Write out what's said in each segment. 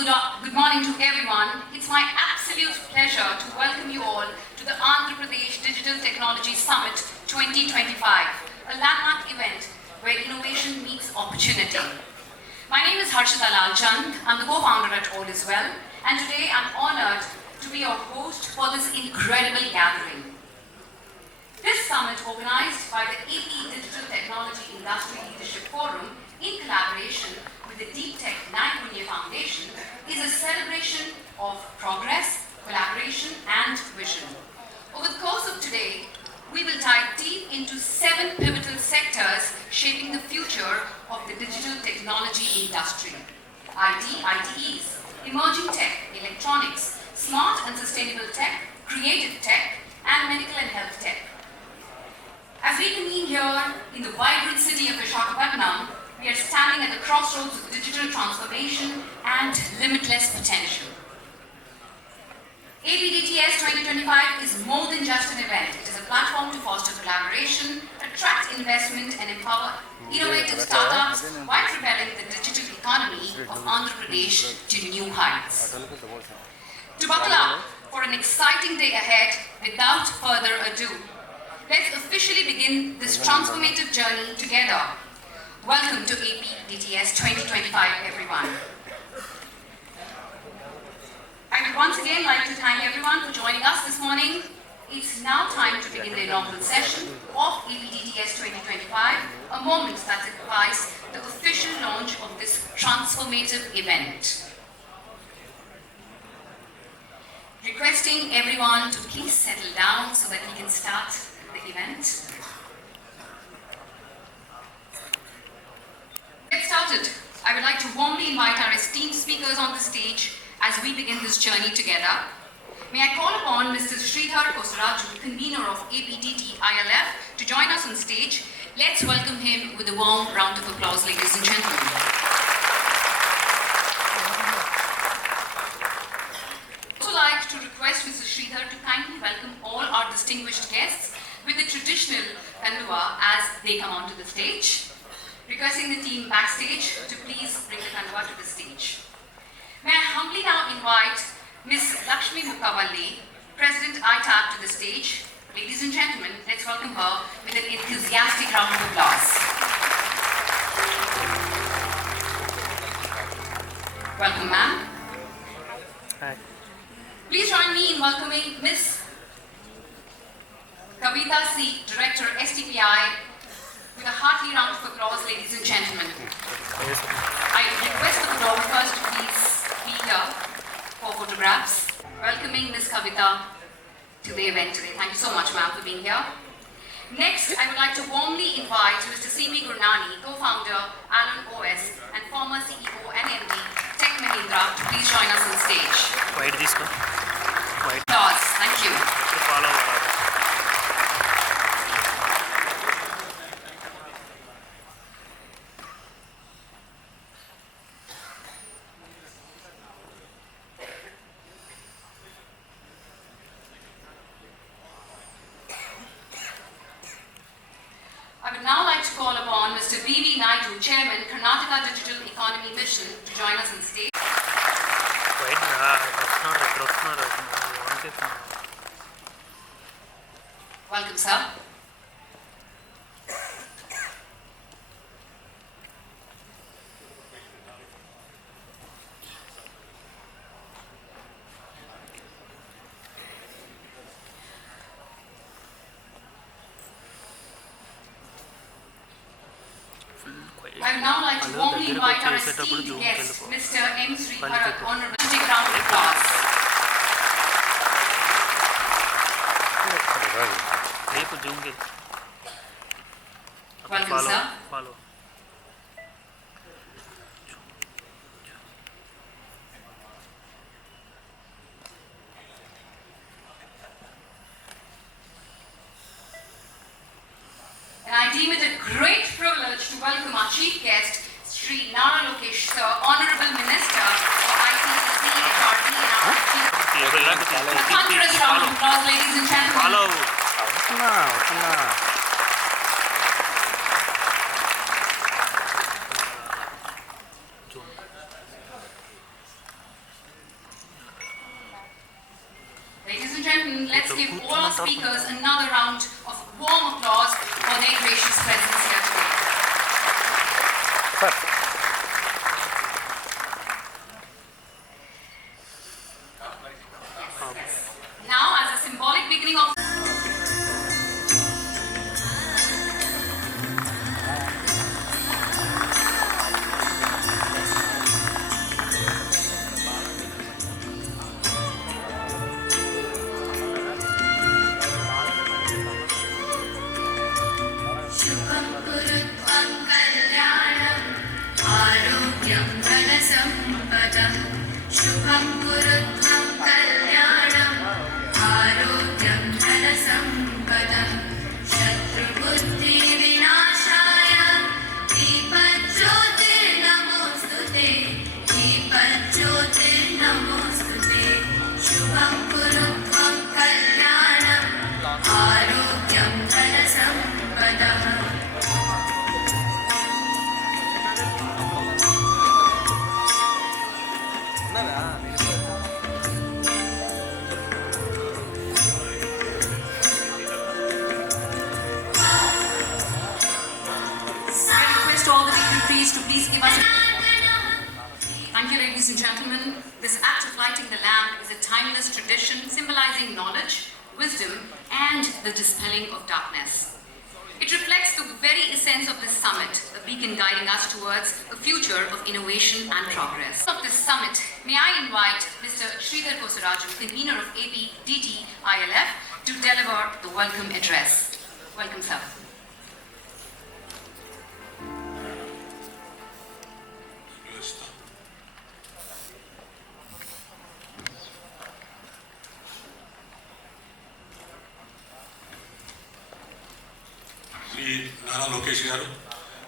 good morning to everyone. It's my absolute pleasure to welcome you all to the Andhra Pradesh Digital Technology Summit 2025, a landmark event where innovation meets opportunity. My name is Harshita Lalchand. I'm the co-founder at All Is Well, and today I'm honored to be your host for this incredible gathering. This summit, organized by the AP Digital Technology Industry Leadership Forum in collaboration with the Deep Tech Naidu Foundation, is a celebration of progress, collaboration, and vision. Over the course of today, we will dive deep into 7 pivotal sectors shaping the future of the digital technology industry: IT, ITEs, emerging tech, electronics, smart and sustainable tech, creative tech, and medical and health tech. As we convene here in the vibrant city of Visakhapatnam, we are standing at the crossroads of digital transformation and limitless potential. APDTS 2025 is more than just an event. It is a platform to foster collaboration, attract investment, and empower innovative startups while propelling the digital economy of Andhra Pradesh to new heights. To buckle up for an exciting day ahead, without further ado, let's officially begin this transformative journey together. Welcome to APDTS 2025, everyone. I would once again like to thank everyone for joining us this morning. It's now time to begin the inaugural session of APDTS 2025, a moment that signifies the official launch of this transformative event. Requesting everyone to please settle down so that we can start the event. Get started. I would like to warmly invite our esteemed speakers on the stage as we begin this journey together. May I call upon Mr. Shri, convener of APDT ILF, to join us on stage. Let's welcome him with a warm round of applause, ladies and gentlemen. I would also like to request Mr. Sridhar to kindly welcome all our distinguished guests with the traditional kandua as they come onto the stage. Requesting the team backstage to please bring the kandua to the stage. May I humbly now invite Ms. Lakshmi Mukhavalli, President ITAP, to the stage. Ladies and gentlemen, let's welcome her with an enthusiastic round of applause. Welcome, ma'am. Hi. Please join me in welcoming Ms. Kavitha C, Director, STPI, with a hearty round of applause, ladies and gentlemen. I request the photographers to please speak up for photographs. Welcoming Ms. Kavitha to the event today. Thank you so much, ma'am, for being here. Next, I would like to warmly invite Mr. Gurnani, co-founder, AIonOS, and former CEO and MD, TechMahindra, to please join us on stage. Wait, this one. Wait. Applause. Thank you. Follow. I would now like to call upon Mr. Naidu, Chairman, Karnataka Digital Economy Mission, to join us on stage. Wait, Welcome, sir. I would now like to warmly invite our esteemed guest, Mr. M. Shri, Bharat, take a round of applause. Welcome, sir. Follow. And I deem it a great privilege to welcome our chief guest, Shri Nara Lokesh, Sir, Honorable Minister for ITE&C, HRD, and our A thunderous round of applause, ladies and gentlemen. Follow. and gentlemen, let's give all our speakers another round of warm applause for their gracious presence here today. Now, as a symbolic beginning of शुभं कुरुध्वं कल्याणम् आरोग्यं धनसम्पदम् शत्रुबुद्धिविनाशाय दीपज्योतिर्नमोऽस्तुते दीपज्योतिर्नमोऽस्तुते शुभं कुरुध्वं कल्याणम् आरोग्यं धनसम्पदम् to please give us. Thank you, ladies and gentlemen. This act of lighting the lamp is a timeless tradition symbolizing knowledge, wisdom, and the dispelling of darkness. It reflects the very essence of this summit, a beacon guiding us towards a future of innovation and progress. Of this summit, may I invite Mr. Shri, convener of APDTS to deliver the welcome address. Welcome, sir. Shri Nara Lokesh garu,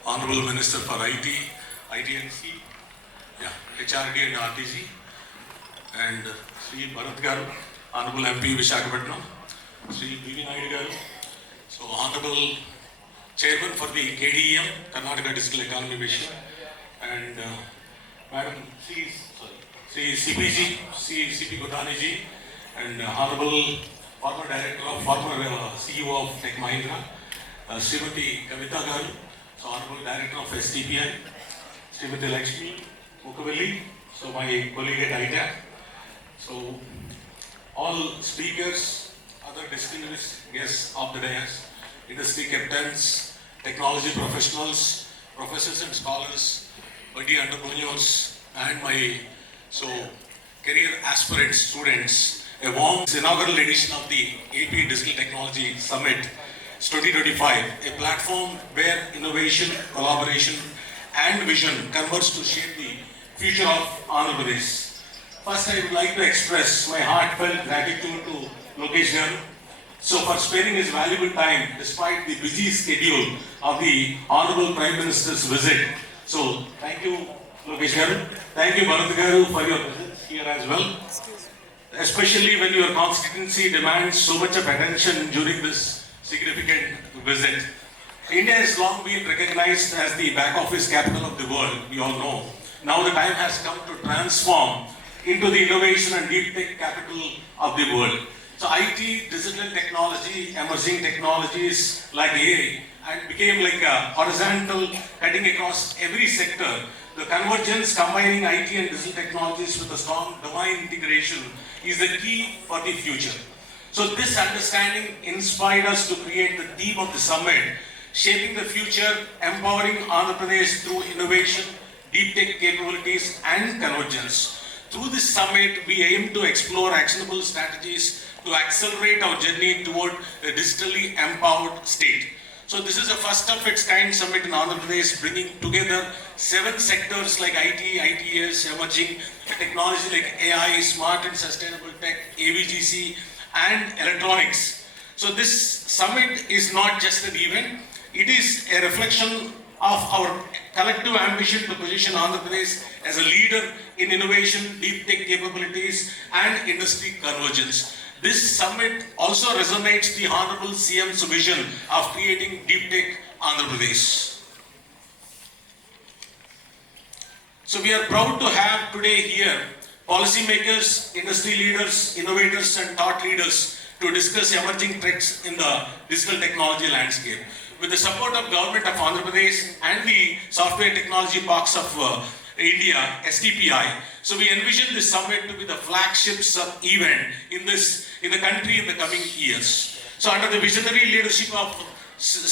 Honorable Minister for ITE&C, HRD and RTC, and Shri Bharat garu, Honorable MP Visakhapatnam, Shri Naidu garu, so Honorable Chairman for the KDEM, Karnataka Digital Economy Mission, and Madam Shri CPG, CP Gurnani ji, and Honorable former CEO of TechMahindra, Srimati Kavitha garu, so Honorable Director of STPI, Srimati Lakshmi, so my colleague at ITE&C, so all speakers, other distinguished guests of the dais, industry captains, technology professionals, professors and scholars, buddy entrepreneurs, and my career aspirant students, a warm inaugural edition of the AP Digital Technology Summit 2025, a platform where innovation, collaboration, and vision converge to shape the future of Andhra Pradesh. First, I would like to express my heartfelt gratitude to Lokesh garu, for sparing his valuable time despite the busy schedule of the Honorable Prime Minister's visit. So, thank you, Lokesh garu. Thank you, Bharat garu, for your presence here as well. Especially when your constituency demands so much of attention during this significant visit. India has long been recognized as the back office capital of the world, we all know. Now the time has come to transform into the innovation and deep tech capital of the world. So IT, digital technology, emerging technologies like AI, and became like a horizontal cutting across every sector. The convergence combining IT and digital technologies with a strong domain integration is the key for the future. So this understanding inspired us to create the theme of the summit, shaping the future, empowering Andhra Pradesh through innovation, deep tech capabilities and convergence. Through this summit, we aim to explore actionable strategies to accelerate our journey toward a digitally empowered state. So this is a first of its kind summit in Andhra Pradesh, bringing together 7 sectors like IT, ITES, emerging technology like AI, smart and sustainable tech, AVGC, and electronics. So this summit is not just an event, it is a reflection of our collective ambition to position Andhra Pradesh as a leader in innovation, deep tech capabilities, and industry convergence. This summit also resonates the Honorable CM's vision of creating deep tech Andhra Pradesh. So we are proud to have today here policymakers, industry leaders, innovators and thought leaders to discuss emerging threats in the digital technology landscape. With the support of Government of Andhra Pradesh and the Software Technology Parks of India, STPI. So we envision this summit to be the flagship event in the country in the coming years. So under the visionary leadership of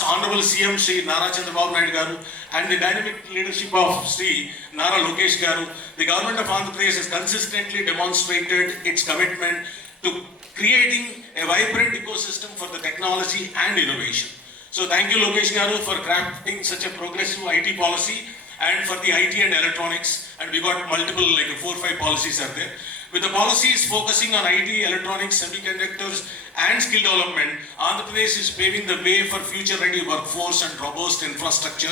Honorable CM Shri Nara Naidu garu and the dynamic leadership of Shri Nara Lokesh garu, the Government of Andhra Pradesh has consistently demonstrated its commitment to creating a vibrant ecosystem for the technology and innovation. So thank you Lokesh garu for crafting such a progressive IT policy and for the IT and electronics, and we got multiple, like 4 or 5 policies are there. With the policies focusing on IT, electronics, semiconductors and skill development, Andhra Pradesh is paving the way for future-ready workforce and robust infrastructure.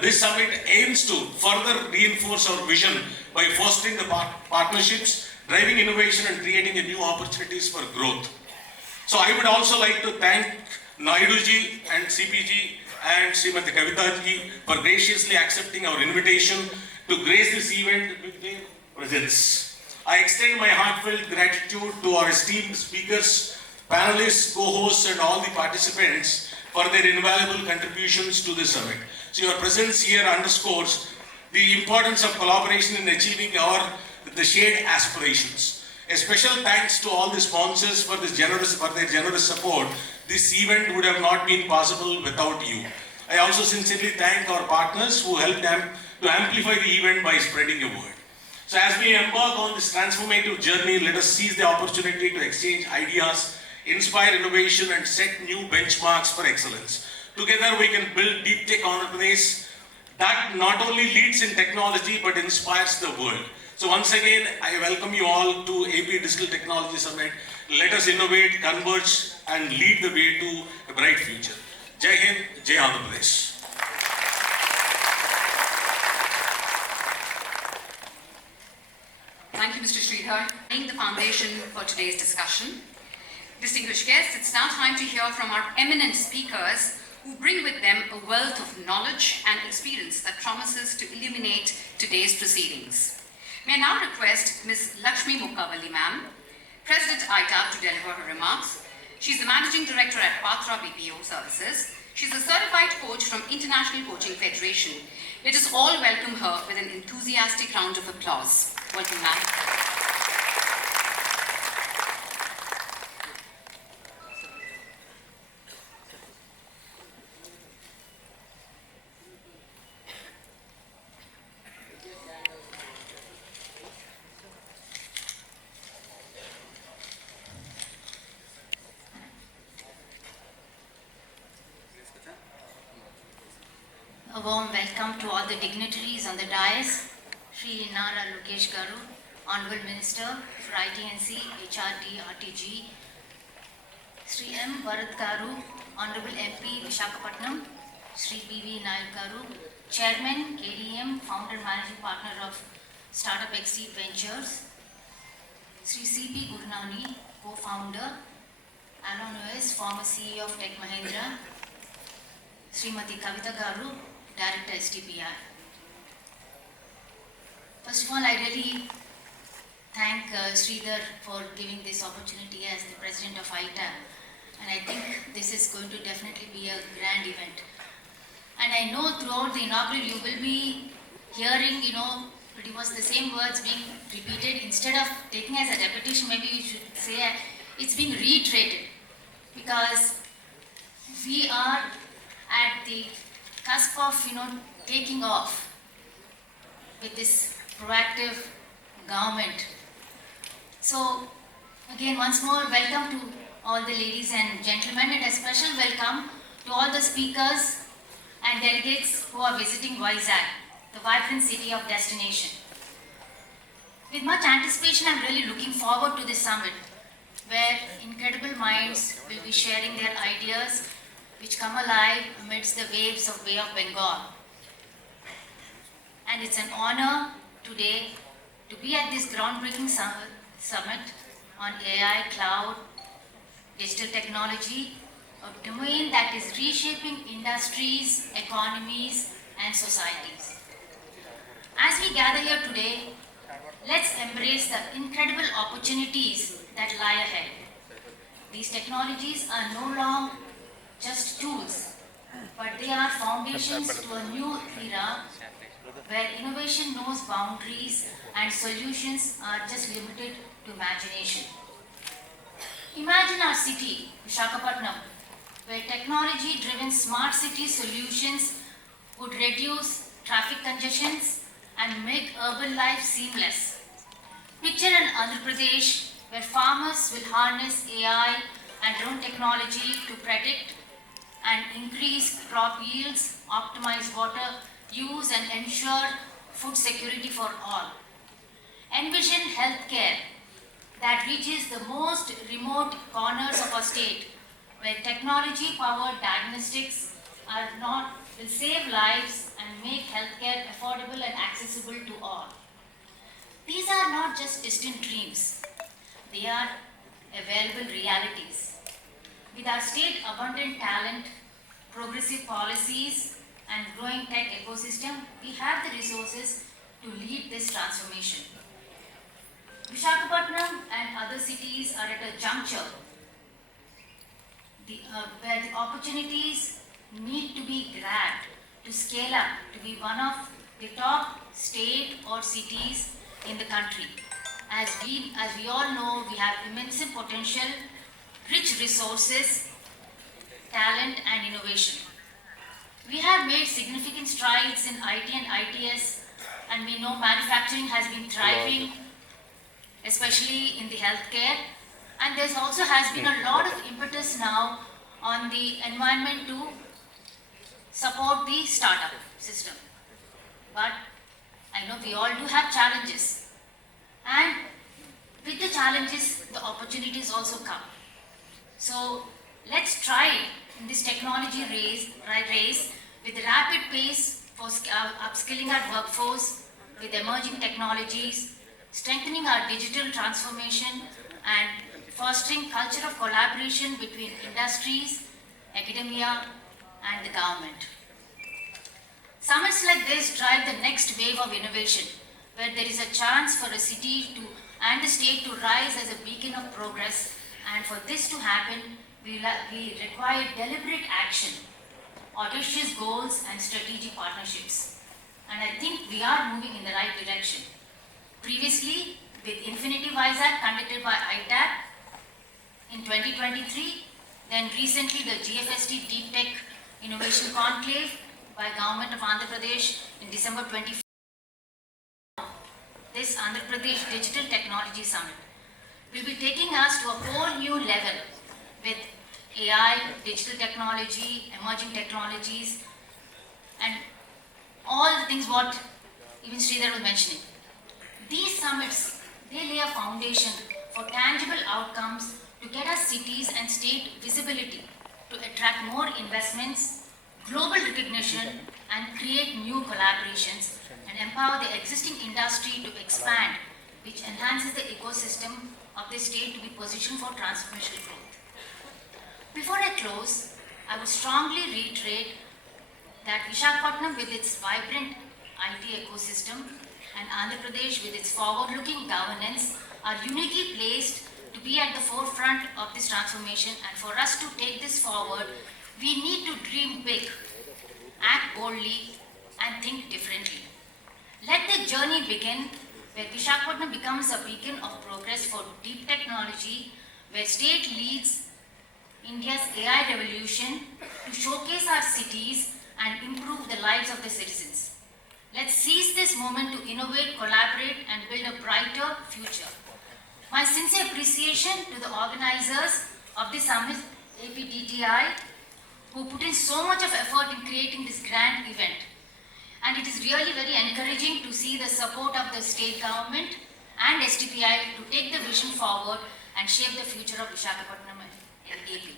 This summit aims to further reinforce our vision by fostering the partnerships, driving innovation and creating a new opportunities for growth. So I would also like to thank Naidu ji and CPG and Srimati Kavitha ji for graciously accepting our invitation to grace this event with their presence. I extend my heartfelt gratitude to our esteemed speakers, panelists, co-hosts and all the participants for their invaluable contributions to this summit. So your presence here underscores the importance of collaboration in achieving the shared aspirations. A special thanks to all the sponsors for their generous support. This event would have not been possible without you. I also sincerely thank our partners who helped them to amplify the event by spreading the word. So as we embark on this transformative journey, let us seize the opportunity to exchange ideas, inspire innovation and set new benchmarks for excellence. Together we can build deep tech Andhra Pradesh that not only leads in technology but inspires the world. So once again, I welcome you all to AP Digital Technology Summit. Let us innovate, converge and lead the way to a bright future. Jai Hind, Jai Andhra Pradesh. Thank you, Mr. Sridhar. Laying the foundation for today's discussion. Distinguished guests, it's now time to hear from our eminent speakers who bring with them a wealth of knowledge and experience that promises to illuminate today's proceedings. May I now request Ms. Lakshmi Mukkavalli ma'am, President ITAP, to deliver her remarks. She's the Managing Director at Patra BPO Services. She's a certified coach from International Coaching Federation. Let us all welcome her with an enthusiastic round of applause. Welcome, ma'am. A warm welcome to all the dignitaries on the dais. Shri Nara Lokesh garu, Honorable Minister for ITE&C, HRD, RTG. Shri M. Bharat garu, Honorable MP, Visakhapatnam. Shri B.V. Naidu garu, Chairman, KDM, Founder and Managing Partner of Startup Xseed Ventures. Shri C.P. Gurnani, Co-Founder, AIonOS, former CEO of TechMahindra. Srimati Kavitha garu, Director STPI. First of all, I really thank Sridhar for giving this opportunity as the President of ITAP. And I think this is going to definitely be a grand event. And I know throughout the inaugural you will be hearing, pretty much the same words being repeated. Instead of taking as a repetition, maybe you should say it's being reiterated. Because we are at the cusp of, taking off with this proactive government. So, again, once more, welcome to all the ladies and gentlemen, and a special welcome to all the speakers and delegates who are visiting Vizag, the vibrant city of destination. With much anticipation, I'm really looking forward to this summit, where incredible minds will be sharing their ideas which come alive amidst the waves of Bay of Bengal. And it's an honor today to be at this groundbreaking summit on AI, cloud, digital technology, a domain that is reshaping industries, economies, and societies. As we gather here today, let's embrace the incredible opportunities that lie ahead. These technologies are no longer just tools, but they are foundations to a new era where innovation knows boundaries and solutions are just limited to imagination. Imagine our city, Visakhapatnam, where technology-driven smart city solutions would reduce traffic congestions and make urban life seamless. Picture an Andhra Pradesh where farmers will harness AI and drone technology to predict and increase crop yields, optimize water use and ensure food security for all. Envision healthcare that reaches the most remote corners of our state, where technology-powered diagnostics will save lives and make healthcare affordable and accessible to all. These are not just distant dreams, they are available realities. With our state abundant talent, progressive policies, and growing tech ecosystem, we have the resources to lead this transformation. Visakhapatnam and other cities are at a juncture where the opportunities need to be grabbed to scale up to be one of the top state or cities in the country. As we all know, we have immense potential, rich resources, talent and innovation. We have made significant strides in IT and ITS, and we know manufacturing has been thriving, especially in the healthcare. And there also has been a lot of impetus now on the environment to support the startup system. But I know we all do have challenges. And with the challenges, the opportunities also come. So let's try in this technology race with the rapid pace for upskilling our workforce with emerging technologies, strengthening our digital transformation, and fostering culture of collaboration between industries, academia, and the government. Summits like this drive the next wave of innovation, where there is a chance for a city and the state to rise as a beacon of progress. And for this to happen, we require deliberate action, audacious goals, and strategic partnerships. And I think we are moving in the right direction. Previously, with Infinity Vizag conducted by ITE&C in 2023, then recently the GFST Deep Tech Innovation Conclave by Government of Andhra Pradesh in December 2024. This Andhra Pradesh Digital Technology Summit will be taking us to a whole new level with AI, digital technology, emerging technologies, and all the things what even Shri was mentioning. These summits, they lay a foundation for tangible outcomes to get our cities and state visibility, to attract more investments, global recognition, and create new collaborations, and empower the existing industry to expand, which enhances the ecosystem of the state to be positioned for transformational growth. Before I close, I would strongly reiterate that Visakhapatnam with its vibrant IT ecosystem and Andhra Pradesh with its forward-looking governance are uniquely placed to be at the forefront of this transformation, and for us to take this forward, we need to dream big, act boldly, and think differently. Let the journey begin where Visakhapatnam becomes a beacon of progress for deep technology, where state leads India's AI revolution to showcase our cities and improve the lives of the citizens. Let's seize this moment to innovate, collaborate, and build a brighter future. My sincere appreciation to the organizers of this summit, APDTI, who put in so much of effort in creating this grand event. And it is really very encouraging to see the support of the state government and STPI to take the vision forward and shape the future of Visakhapatnam and AP.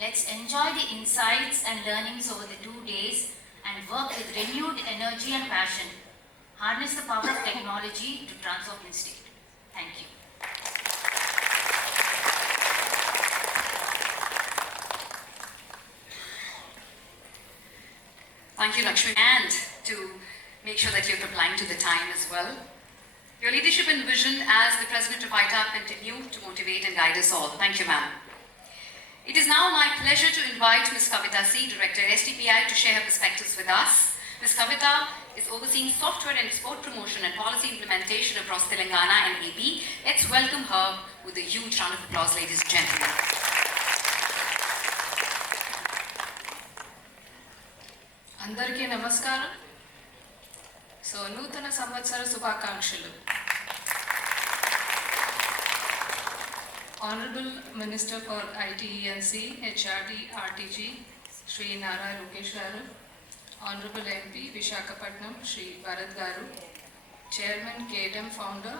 Let's enjoy the insights and learnings over the 2 days and work with renewed energy and passion. Harness the power of technology to transform the state. Thank you. Thank you, Lakshmi. And to make sure that you're complying to the time as well. Your leadership and vision as the President of ITAP continue to motivate and guide us all. Thank you, ma'am. It is now my pleasure to invite Ms. Kavitha C, Director STPI, to share her perspectives with us. Ms. Kavitha is overseeing software and export promotion and policy implementation across Telangana and AP. Let's welcome her with a huge round of applause, ladies and gentlemen. అందరికీ నమస్కారం. So నూతన సంవత్సర శుభాకాంక్షలు. Honorable Minister for ITE&C, HRD, RTG, Shri Nara Lokesh garu, Honorable MP Visakhapatnam, Shri Bharat garu, Chairman KDM Founder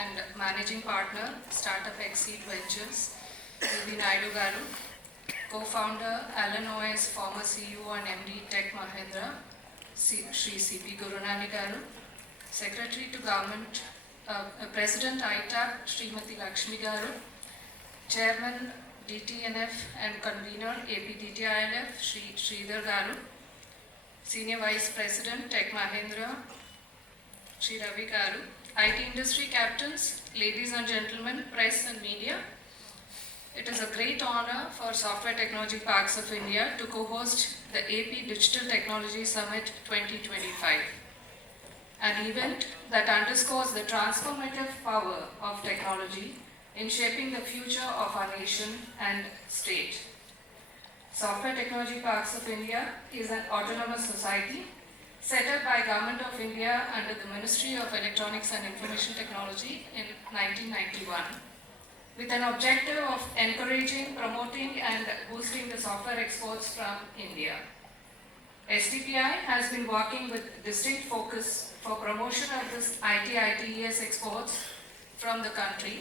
and Managing Partner, Startup Xseed Ventures, Naidu garu, Co-founder AIonOS, former CEO and MD TechMahindra, Shri CP Gurnani garu, Secretary to Government, President ITAP, Srimati Lakshmi garu, Chairman DTNF and Convener APDTS, Shri garu, Senior Vice President TechMahindra, Shri Ravi garu, IT industry captains, ladies and gentlemen, press and media. It is a great honor for Software Technology Parks of India to co-host the AP Digital Technology Summit 2025, an event that underscores the transformative power of technology in shaping the future of our nation and state. Software Technology Parks of India is an autonomous society set up by Government of India under the Ministry of Electronics and Information Technology in 1991. With an objective of encouraging, promoting and boosting the software exports from India. STPI has been working with distinct focus for promotion of this IT/ITES exports from the country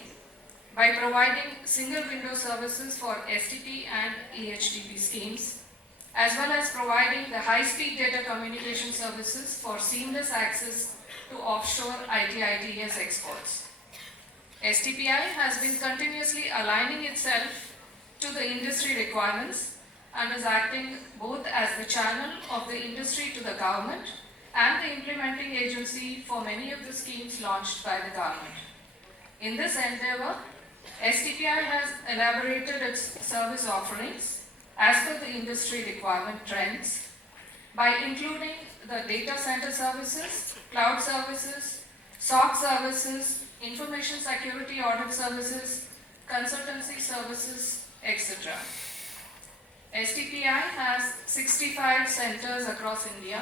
by providing single window services for STP and EHTP schemes, as well as providing the high-speed data communication services for seamless access to offshore IT/ITES exports. STPI has been continuously aligning itself to the industry requirements and is acting both as the channel of the industry to the government and the implementing agency for many of the schemes launched by the government. In this endeavor, STPI has elaborated its service offerings as per the industry requirement trends by including the data center services, cloud services, SOC services, information security audit services, consultancy services, etc. STPI has 65 centers across India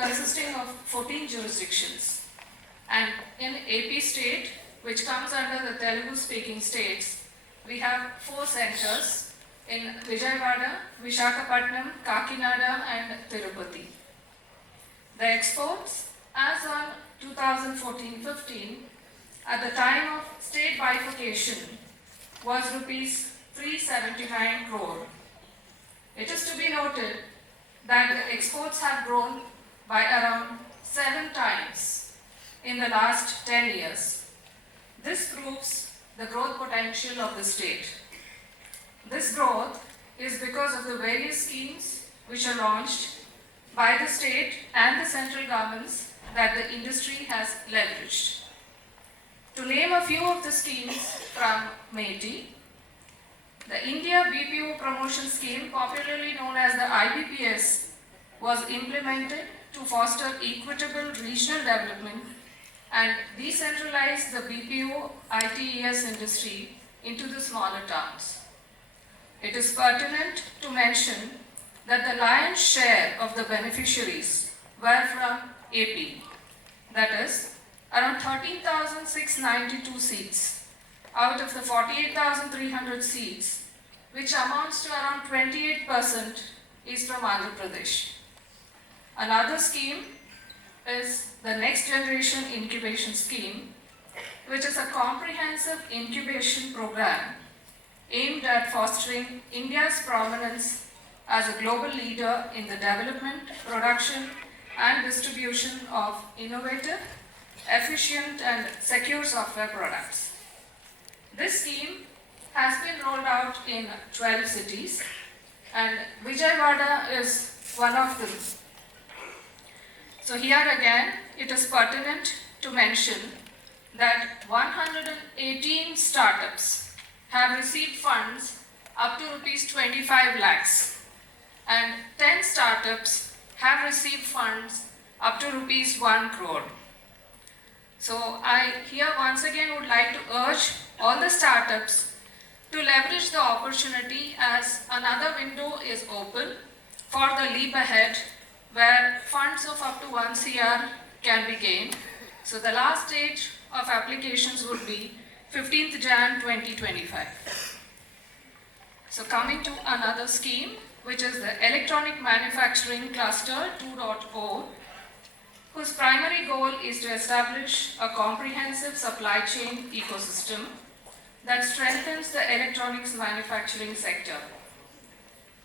consisting of 14 jurisdictions, and in AP state, which comes under the Telugu speaking states, we have 4 centers in Vijayawada, Visakhapatnam, Kakinada and Tirupati. The exports as on 2014-15 at the time of state bifurcation was rupees 379 crore. It is to be noted that the exports have grown by around 7 times in the last 10 years. This proves the growth potential of the state. This growth is because of the various schemes which are launched by the state and the central governments that the industry has leveraged. To name a few of the schemes from METI, the India BPO Promotion Scheme, popularly known as the IBPS, was implemented to foster equitable regional development and decentralize the BPO ITES industry into the smaller towns. It is pertinent to mention that the lion's share of the beneficiaries were from AP, that is, around 13,692 seats out of the 48,300 seats, which amounts to around 28%, is from Andhra Pradesh. Another scheme is the Next Generation Incubation Scheme, which is a comprehensive incubation program aimed at fostering India's prominence as a global leader in the development, production and distribution of innovative, efficient and secure software products. This scheme has been rolled out in 12 cities and Vijayawada is one of them. So here again, it is pertinent to mention that 118 startups have received funds up to rupees 25 lakhs and 10 startups have received funds up to rupees 1 crore. So I here once again would like to urge all the startups to leverage the opportunity as another window is open for the leap ahead where funds of up to 1 CR can be gained. So the last date of applications would be 15th Jan 2025. So coming to another scheme, which is the Electronic Manufacturing Cluster 2.0, whose primary goal is to establish a comprehensive supply chain ecosystem that strengthens the electronics manufacturing sector.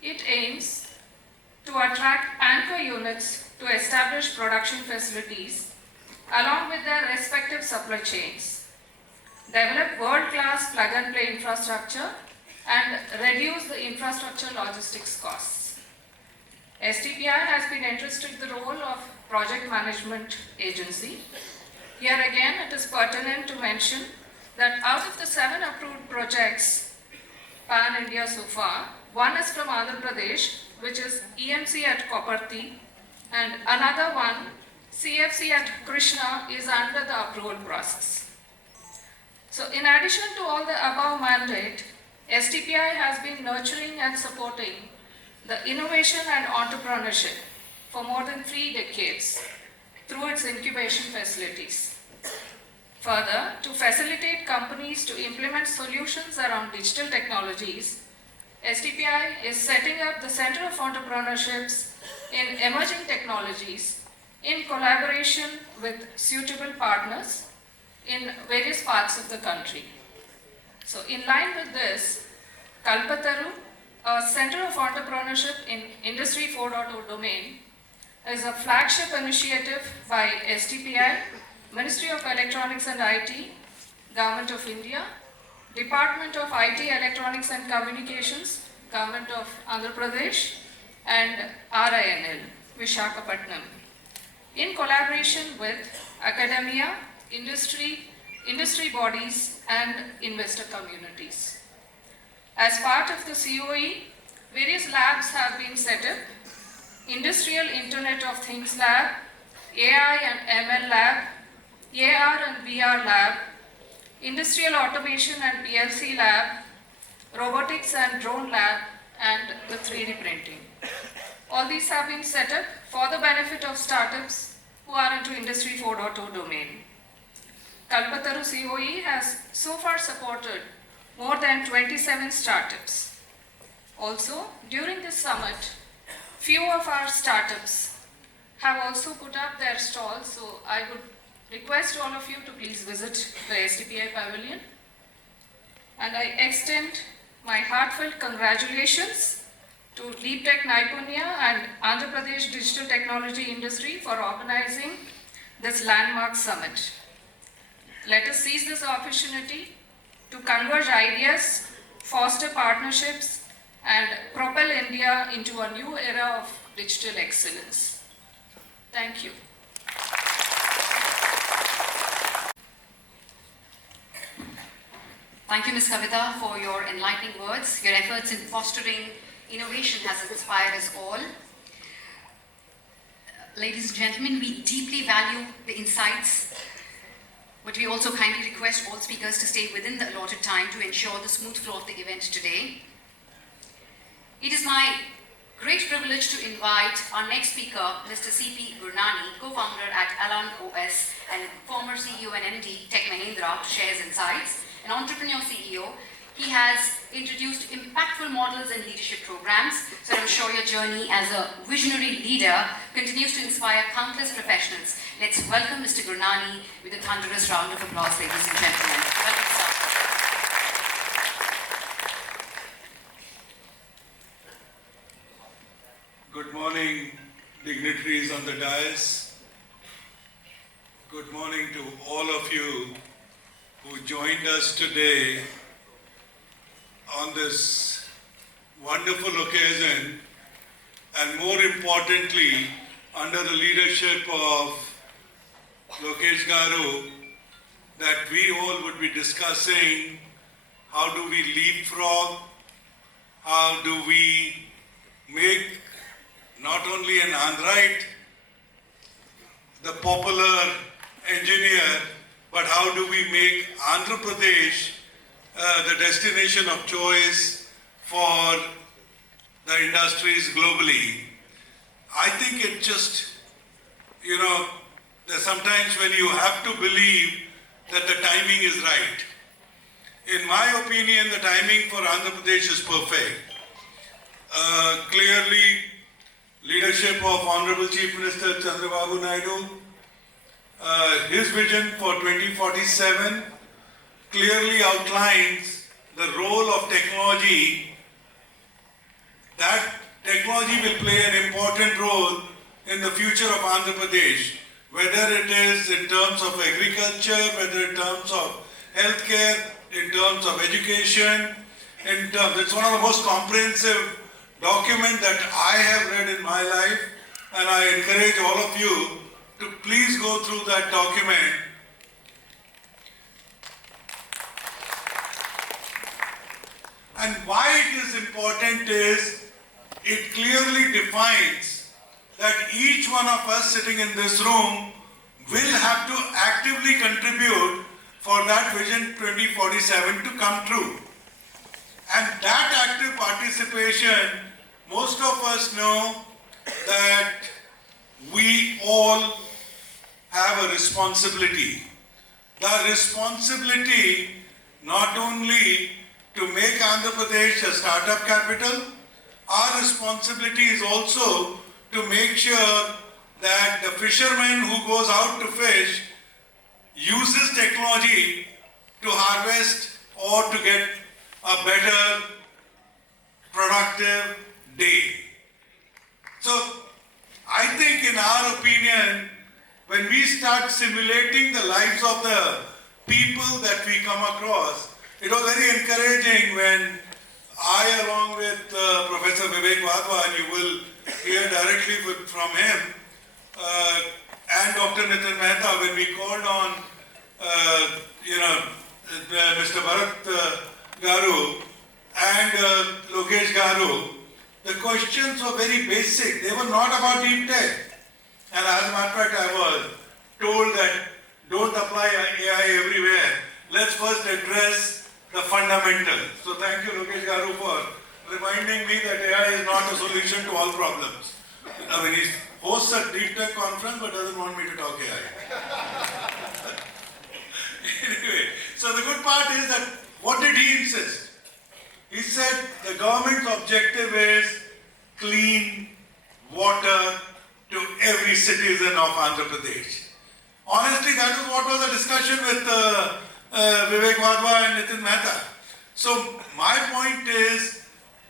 It aims to attract anchor units to establish production facilities along with their respective supply chains, develop world-class plug-and-play infrastructure, and reduce the infrastructure logistics costs. STPI has been entrusted the role of project management agency. Here again, it is pertinent to mention that out of the 7 approved projects pan-India so far, one is from Andhra Pradesh, which is EMC at Koparthi, and another one, CFC at Krishna, is under the approval process. So in addition to all the above mandate, STPI has been nurturing and supporting the innovation and entrepreneurship for more than 3 decades through its incubation facilities. Further, to facilitate companies to implement solutions around digital technologies, STPI is setting up the Center of Entrepreneurships in Emerging Technologies in collaboration with suitable partners in various parts of the country. So in line with this, Kalpataru, a Center of Entrepreneurship in Industry 4.0 domain, is a flagship initiative by STPI, Ministry of Electronics and IT, Government of India, Department of IT, Electronics and Communications, Government of Andhra Pradesh, and RINL, Visakhapatnam, in collaboration with academia, industry bodies, and investor communities. As part of the COE, various labs have been set up: Industrial Internet of Things Lab, AI and ML Lab, AR and VR Lab, Industrial Automation and PLC Lab, Robotics and Drone Lab, and the 3D printing. All these have been set up for the benefit of startups who are into Industry 4.0 domain. Kalpataru COE has so far supported more than 27 startups. Also, during this summit, few of our startups have also put up their stalls, so I would request all of you to please visit the STPI Pavilion. And I extend my heartfelt congratulations to Deep Tech Naipunya and Andhra Pradesh Digital Technology Industry for organizing this landmark summit. Let us seize this opportunity to converge ideas, foster partnerships, and propel India into a new era of digital excellence. Thank you. Thank you, Ms. Kavitha, for your enlightening words. Your efforts in fostering innovation has inspired us all. Ladies and gentlemen, we deeply value the insights, but we also kindly request all speakers to stay within the allotted time to ensure the smooth flow of the event today. It is my great privilege to invite our next speaker, Mr. C.P. Gurnani, co-founder at AIonOS and former CEO and MD TechMahindra, to share his insights. An entrepreneur CEO, he has introduced impactful models and leadership programs, so I'm sure your journey as a visionary leader continues to inspire countless professionals. Let's welcome Mr. Gurnani with a thunderous round of applause, ladies and gentlemen. Welcome, sir. Good morning, dignitaries on the dais. Good morning to all of you who joined us today on this wonderful occasion, and more importantly, under the leadership of Lokesh Garu, that we all would be discussing how do we leapfrog, how do we make not only an Android the popular engineer, but how do we make Andhra Pradesh the destination of choice for the industries globally. I think it just, there's sometimes when you have to believe that the timing is right. In my opinion, the timing for Andhra Pradesh is perfect. Clearly, leadership of Honorable Chief Minister Chandrababu Naidu, his vision for 2047 clearly outlines the role of technology. That technology will play an important role in the future of Andhra Pradesh, whether it is in terms of agriculture, whether in terms of healthcare, in terms of education, it's one of the most comprehensive documents that I have read in my life, and I encourage all of you to please go through that document. And why it is important is it clearly defines that each one of us sitting in this room will have to actively contribute for that Vision 2047 to come true. And that active participation, most of us know that we all have a responsibility. The responsibility not only to make Andhra Pradesh a startup capital, our responsibility is also to make sure that the fisherman who goes out to fish uses technology to harvest or to get a better, productive day. So, I think in our opinion, when we start simulating the lives of the people that we come across, it was very encouraging when I, along with Professor Vivek Wadhwa, and you will hear directly from him, and Dr. Nitin Mehta, when we called on, Mr. Bharat Garu and Lokesh Garu, the questions were very basic. They were not about deep tech. And as a matter of fact, I was told that don't apply AI everywhere. Let's first address the fundamentals. So thank you, Lokesh Garu, for reminding me that AI is not a solution to all problems. I mean, he hosts a deep tech conference but doesn't want me to talk AI. Anyway, so the good part is that what did he insist? He said the government's objective is clean water to every citizen of Andhra Pradesh. Honestly, that is what was the discussion with Vivek Wadhwa and Nitin Mehta. So my point is,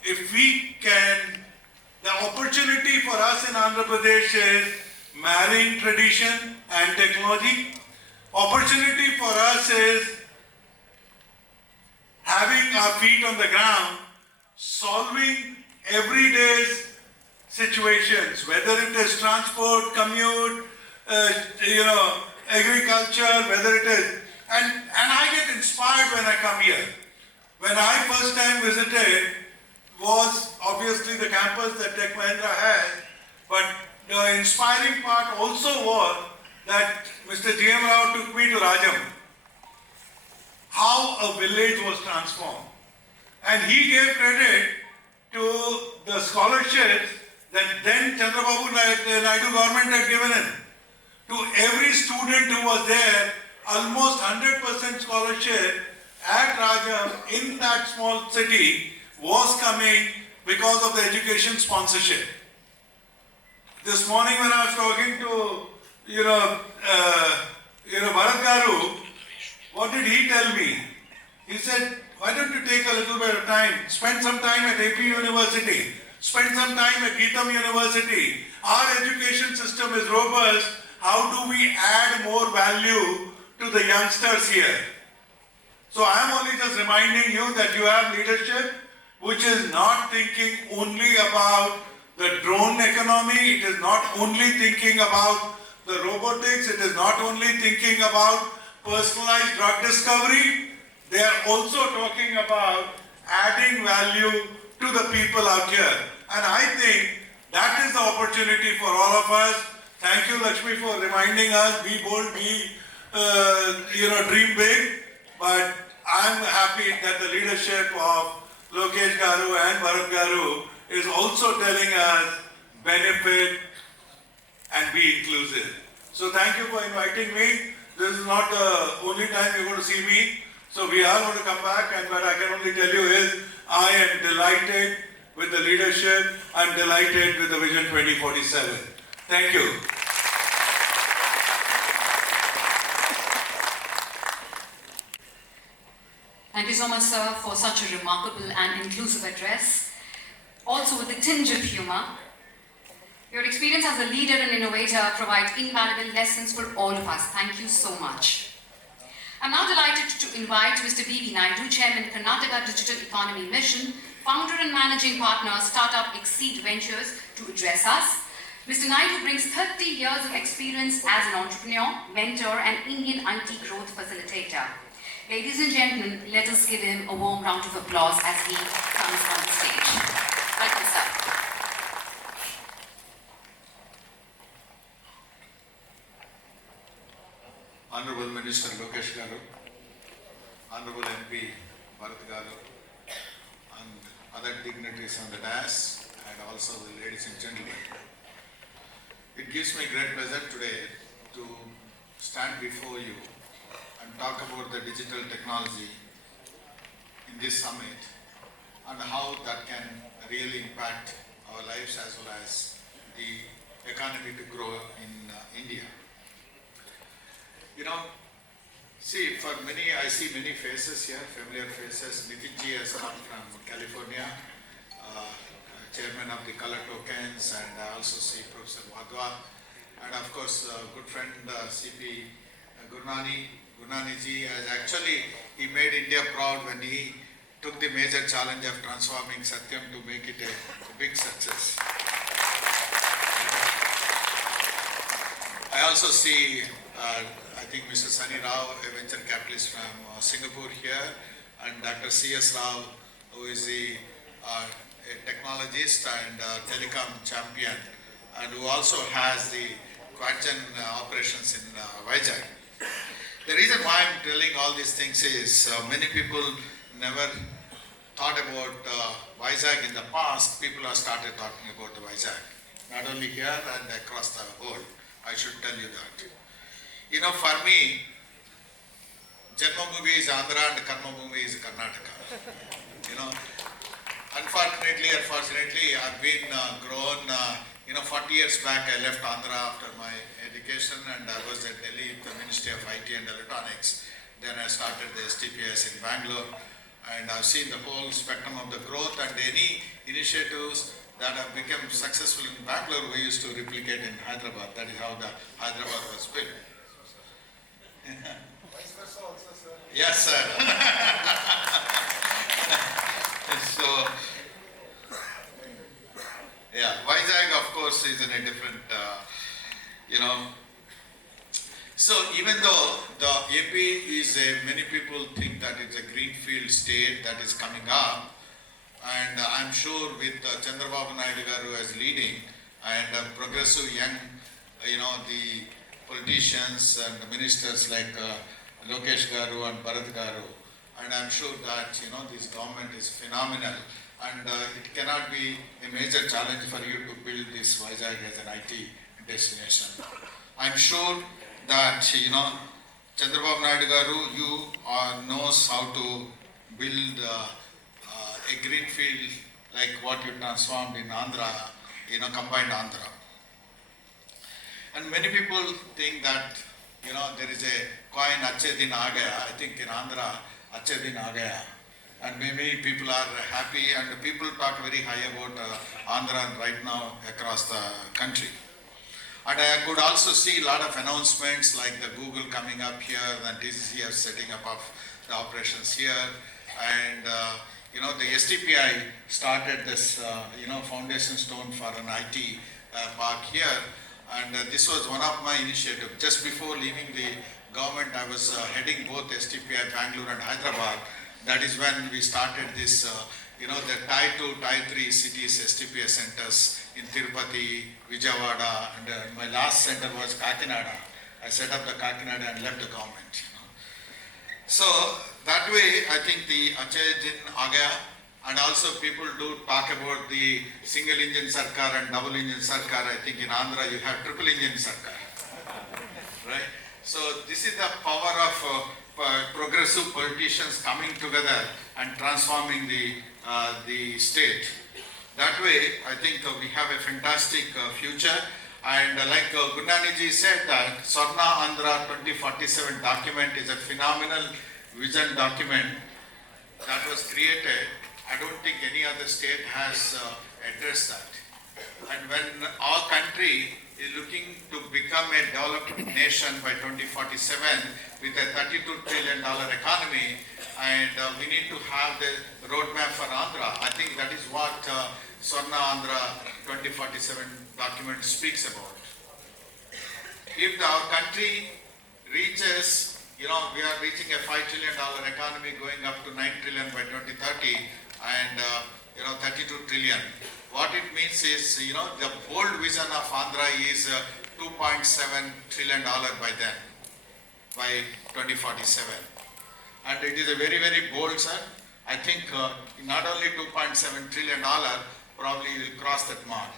if we can, the opportunity for us in Andhra Pradesh is marrying tradition and technology. Opportunity for us is having our feet on the ground, solving everyday situations, whether it is transport, commute, agriculture, whether it is, and I get inspired when I come here. When I first time visited was obviously the campus that TechMahindra has, but the inspiring part also was that Mr. G.M. Rao took me to Rajam. How a village was transformed. And he gave credit to the scholarships that then Chandrababu Naidu government had given him. To every student who was there, almost 100% scholarship at Rajam in that small city was coming because of the education sponsorship. This morning when I was talking to Bharat Garu, what did he tell me? He said, why don't you take a little bit of time, spend some time at AP University, spend some time at Geetam University. Our education system is robust. How do we add more value to the youngsters here? So I am only just reminding you that you have leadership which is not thinking only about the drone economy, it is not only thinking about the robotics, it is not only thinking about personalized drug discovery. They are also talking about adding value to the people out here. And I think that is the opportunity for all of us. Thank you, Lakshmi, for reminding us, be bold, dream big. But I'm happy that the leadership of Lokesh Garu and Bharat Garu is also telling us benefit and be inclusive. So thank you for inviting me. This is not the only time you're going to see me. So we are going to come back, and what I can only tell you is I am delighted with the leadership. I'm delighted with the Vision 2047. Thank you. Thank you so much, sir, for such a remarkable and inclusive address. Also with a tinge of humor. Your experience as a leader and innovator provides invaluable lessons for all of us. Thank you so much. I'm now delighted to invite Mr. V. Naidu, Chairman, Karnataka Digital Economy Mission, founder and managing partner, startup Xseed Ventures, to address us. Mr. Naidu brings 30 years of experience as an entrepreneur, mentor, and Indian IT growth facilitator. Ladies and gentlemen, let us give him a warm round of applause as he comes on the stage. Welcome, sir. Honorable Minister Lokesh Garu, Honorable MP Bharat Garu, and other dignitaries on the dais, and also the ladies and gentlemen. It gives me great pleasure today to stand before you and talk about the digital technology in this summit and how that can really impact our lives as well as the economy to grow in India. See, for many, I see many faces here, familiar faces. Nitinji has come from California, chairman of the Color Tokens, and I also see Professor Wadhwa, and of course, good friend CP Gurnani ji has actually, he made India proud when he took the major challenge of transforming Satyam to make it a big success. I also see, I think Mr. Sunny Rao, a venture capitalist from Singapore here, and Dr. C.S. Rao, who is a technologist and telecom champion, and who also has the Quadgen operations in Vizag. The reason why I'm telling all these things is many people never thought about Vizag in the past. People have started talking about the Vizag, not only here and across the world. I should tell you that. For me, Janmabhoomi is Andhra and Karmabhoomi is Karnataka. Unfortunately, I've been grown, 40 years back I left Andhra after my education, and I was at Delhi, the Ministry of IT and Electronics. Then I started the STPI in Bangalore, and I've seen the whole spectrum of the growth, and any initiatives that have become successful in Bangalore, we used to replicate in Hyderabad. That is how the Hyderabad was built. Vice versa also, sir. Yes, sir. So, yeah, Vizag, of course, is in a different, So, even though the AP is many people think that it's a greenfield state that is coming up, and I'm sure with Chandrababu Naidu Garu as leading and progressive young, the politicians and the ministers like Lokesh Garu and Bharat Garu, and I'm sure that this government is phenomenal, and it cannot be a major challenge for you to build this Vizag as an IT destination. I'm sure that Chandrababu Naidu Garu, you knows how to build a greenfield like what you transformed in Andhra, combined Andhra. And many people think that, there is a coin, Achhe Din Aa Gaya. I think in Andhra, Achhe Din Aa Gaya. And maybe people are happy, and people talk very high about Andhra right now across the country. And I could also see a lot of announcements like the Google coming up here, and TCS setting up of the operations here. And, the STPI started this, foundation stone for an IT park here. And this was one of my initiatives. Just before leaving the government, I was heading both STPI Bangalore and Hyderabad. That is when we started this, the Tier 2, Tier 3 cities STPI centers in Tirupati, Vijayawada, and my last center was Kakinada. I set up the Kakinada and left the government. So that way, I think the change in Agaya, and also people do talk about the single engine sarkar and double engine sarkar. I think in Andhra you have triple engine sarkar, right? So this is the power of progressive politicians coming together and transforming the state. That way, I think we have a fantastic future. And like Gurnani ji said that Swarna Andhra 2047 document is a phenomenal vision document that was created. I don't think any other state has addressed that. And when our country is looking to become a developed nation by 2047 with a $32 trillion economy, and we need to have the roadmap for Andhra. I think that is what Swarna Andhra 2047 document speaks about. If our country reaches, we are reaching a $5 trillion economy going up to $9 trillion by 2030 and 32 trillion. What it means is, the bold vision of Andhra is $2.7 trillion by then, by 2047. And it is a very, very bold, sir. I think not only $2.7 trillion, probably will cross that mark.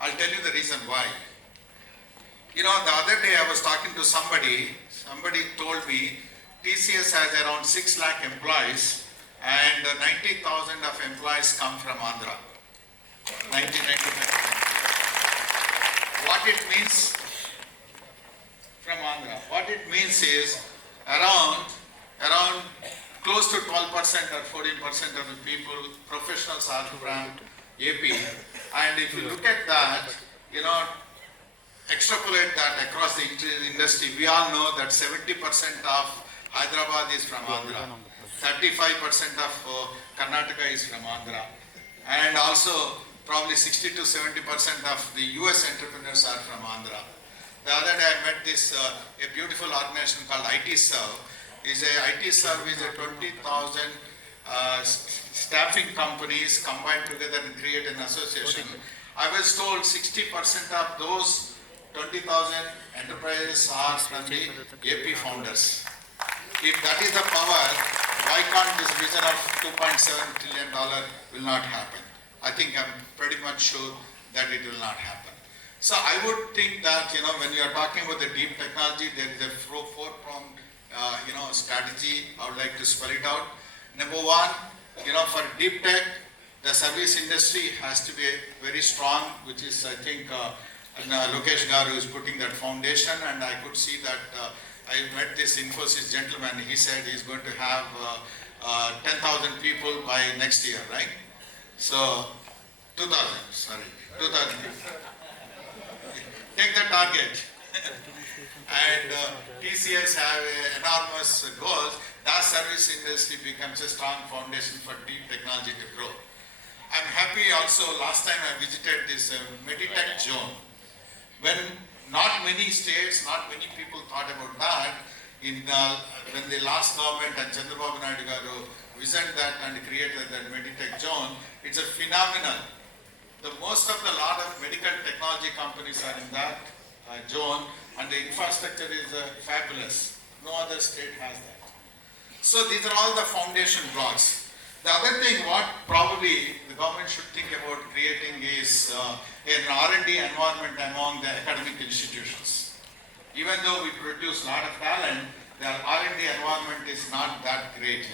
I'll tell you the reason why. The other day I was talking to somebody told me TCS has around 6 lakh employees and 90,000 of employees come from Andhra. 1995. What it means from Andhra? What it means is around close to 12% or 14% of the people, professionals are from AP. And if you look at that, extrapolate that across the industry, we all know that 70% of Hyderabad is from Andhra, 35% of Karnataka is from Andhra, and also probably 60 to 70% of the US entrepreneurs are from Andhra. The other day I met this a beautiful organization called IT-Serve. Is a IT-Serve is a 20,000 staffing companies combined together and create an association. I was told 60% of those 20,000 enterprises are from the AP founders. If that is the power, why can't this vision of $2.7 trillion will not happen? I think I'm pretty much sure that it will not happen. So I would think that, when you are talking about the deep technology, there is a four-pronged, strategy. I would like to spell it out. Number one, for deep tech, the service industry has to be very strong, which is, I think, Lokesh Garu is putting that foundation, and I could see that I met this Infosys gentleman. He said he's going to have 10,000 people by next year, right? So, 2,000 people. Take the target. And TCS have enormous goals. That service industry becomes a strong foundation for deep technology to grow. I'm happy also, last time I visited this Meditech zone. When not many states, not many people thought about that, when the last government and Chandrababu Naidu garu visioned that and created that Meditech zone, it's a phenomenon. The most of the lot of medical technology companies are in that zone, and the infrastructure is fabulous. No other state has that. So these are all the foundation blocks. The other thing what probably the government should think about creating is an R&D environment among the academic institutions. Even though we produce a lot of talent, the R&D environment is not that great,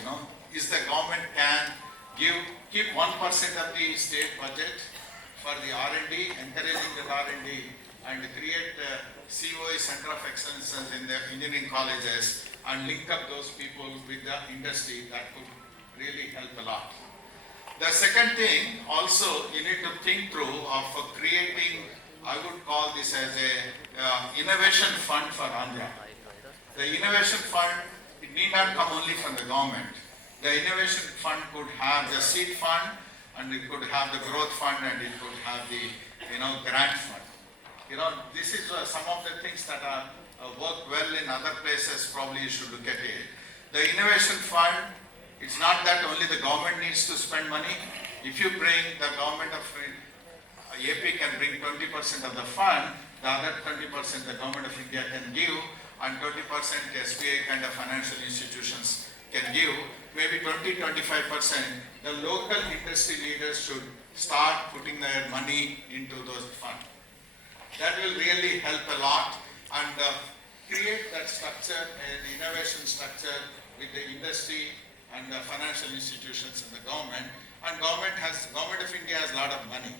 Is the government can keep 1% of the state budget for the R&D, encouraging the R&D, and create COE Center of Excellence in the engineering colleges and link up those people with the industry. That could really help a lot. The second thing also you need to think through of creating, I would call this as a innovation fund for Andhra. The innovation fund, it need not come only from the government. The innovation fund could have the seed fund, and it could have the growth fund, and it could have the grant fund. This is some of the things that are work well in other places, probably you should look at it. The innovation fund, it's not that only the government needs to spend money. If you bring the government of AP can bring 20% of the fund, the other 20% the government of India can give, and 20% SBI kind of financial institutions can give. Maybe 20-25%, the local industry leaders should start putting their money into those funds. That will really help a lot and create that structure, an innovation structure with the industry and the financial institutions and the government. And government of India has a lot of money.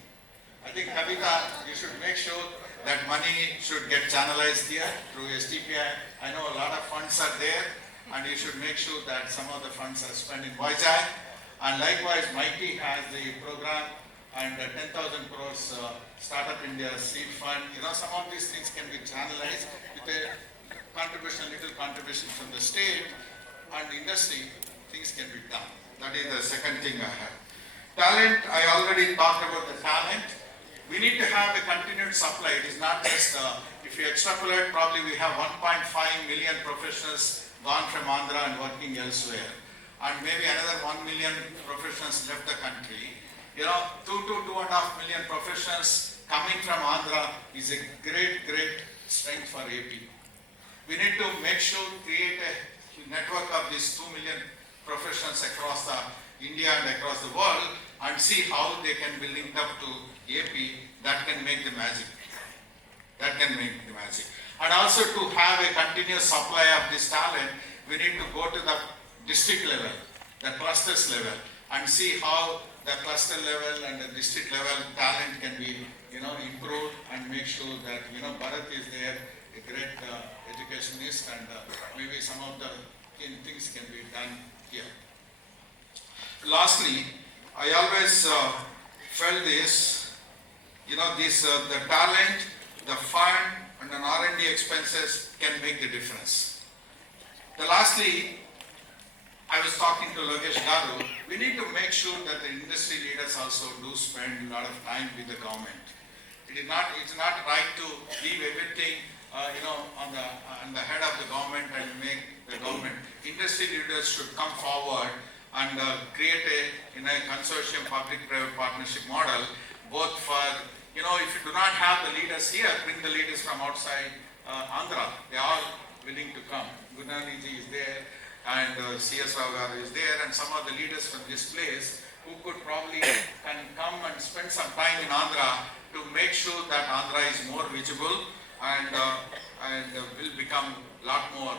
I think Kavitha, you should make sure that money should get channelized here through STPI. I know a lot of funds are there, and you should make sure that some of the funds are spent in Vizag. And likewise, MITE has the program and 10,000 crores Startup India seed fund. You know, some of these things can be channelized with a contribution, little contribution from the state and industry. Things can be done. That is the second thing I have. Talent, I already talked about the talent. We need to have a continued supply. It is not just, if you extrapolate, probably we have 1.5 million professionals gone from Andhra and working elsewhere. And maybe another 1 million professionals left the country. You know, 2 to 2.5 million professionals coming from Andhra is a great strength for AP. We need to make sure, create a network of these 2 million professionals across India and across the world, and see how they can be linked up to AP. That can make the magic. That can make the magic. And also to have a continuous supply of this talent, we need to go to the district level, the clusters level, and see how the cluster level and the district level talent can be, you know, improved, and make sure that, you know, Bharat is there, a great educationist, and maybe some of the things can be done here. Lastly, I always felt this, you know, this the talent, the fund, and an R&D expenses can make the difference. Lastly, I was talking to Lokesh Garu, we need to make sure that the industry leaders also do spend a lot of time with the government. It's not right to leave everything, you know, on the head of the government and make the government. Industry leaders should come forward and create a consortium public-private partnership model, both for, you know, if you do not have the leaders here, bring the leaders from outside Andhra. They are all willing to come. Gurnani is there, and CS Rao Garu is there, and some of the leaders from this place who could probably can come and spend some time in Andhra to make sure that Andhra is more visible and will become a lot more,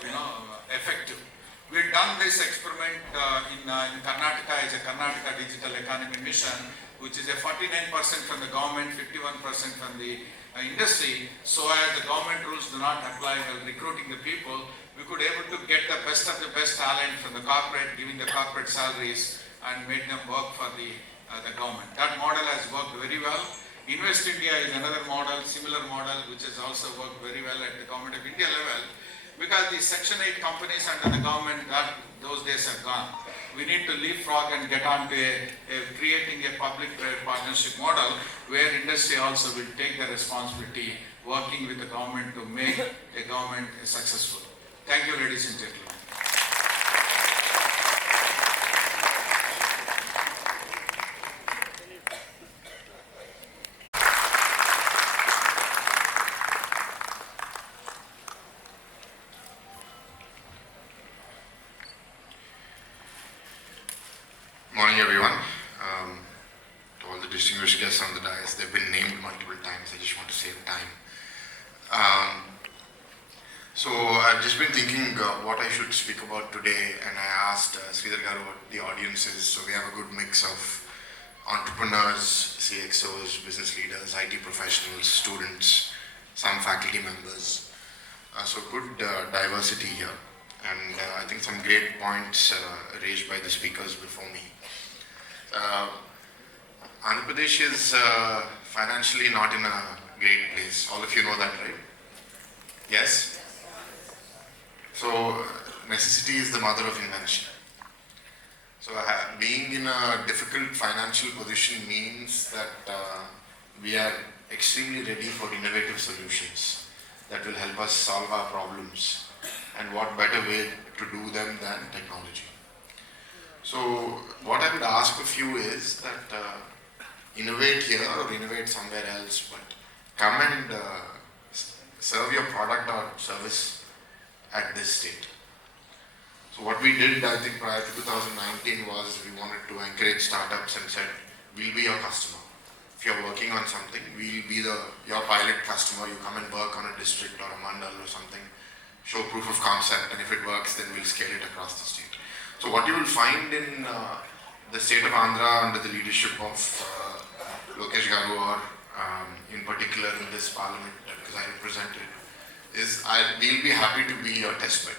you know, effective. We've done this experiment in Karnataka as a Karnataka Digital Economy Mission, which is a 49% from the government, 51% from the industry. So as the government rules do not apply while recruiting the people, we could able to get the best of the best talent from the corporate, giving the corporate salaries, and made them work for the government. That model has worked very well. Invest India is another model, similar model, which has also worked very well at the Government of India level. Because the Section 8 companies under the government, those days are gone. We need to leapfrog and get on to creating a public-private partnership model where industry also will take the responsibility working with the government to make a government successful. Thank you, ladies and gentlemen. Morning, everyone. To all the distinguished guests on the dais, they've been named multiple times. I just want to save time. So I've just been thinking what I should speak about today, and I asked Sridhar Garu what the audience is. So we have a good mix of entrepreneurs, CXOs, business leaders, IT professionals, students, some faculty members. So good diversity here. And I think some great points raised by the speakers before me. Andhra Pradesh is financially not in a great place. All of you know that, right? Yes? So necessity is the mother of invention. So being in a difficult financial position means that we are extremely ready for innovative solutions. that will help us solve our problems. And what better way to do them than technology? So what I would ask of you is that innovate here or innovate somewhere else, but come and serve your product or service at this state. So what we did, I think prior to 2019 was we wanted to encourage startups and said, we'll be your customer. If you're working on something, we'll be your pilot customer. You come and work on a district or a mandal or something, show proof of concept, and if it works, then we'll scale it across the state. So what you will find in the state of Andhra under the leadership of Lokesh Garu, or in particular in this parliament, because I represent it, is we'll be happy to be your test bed.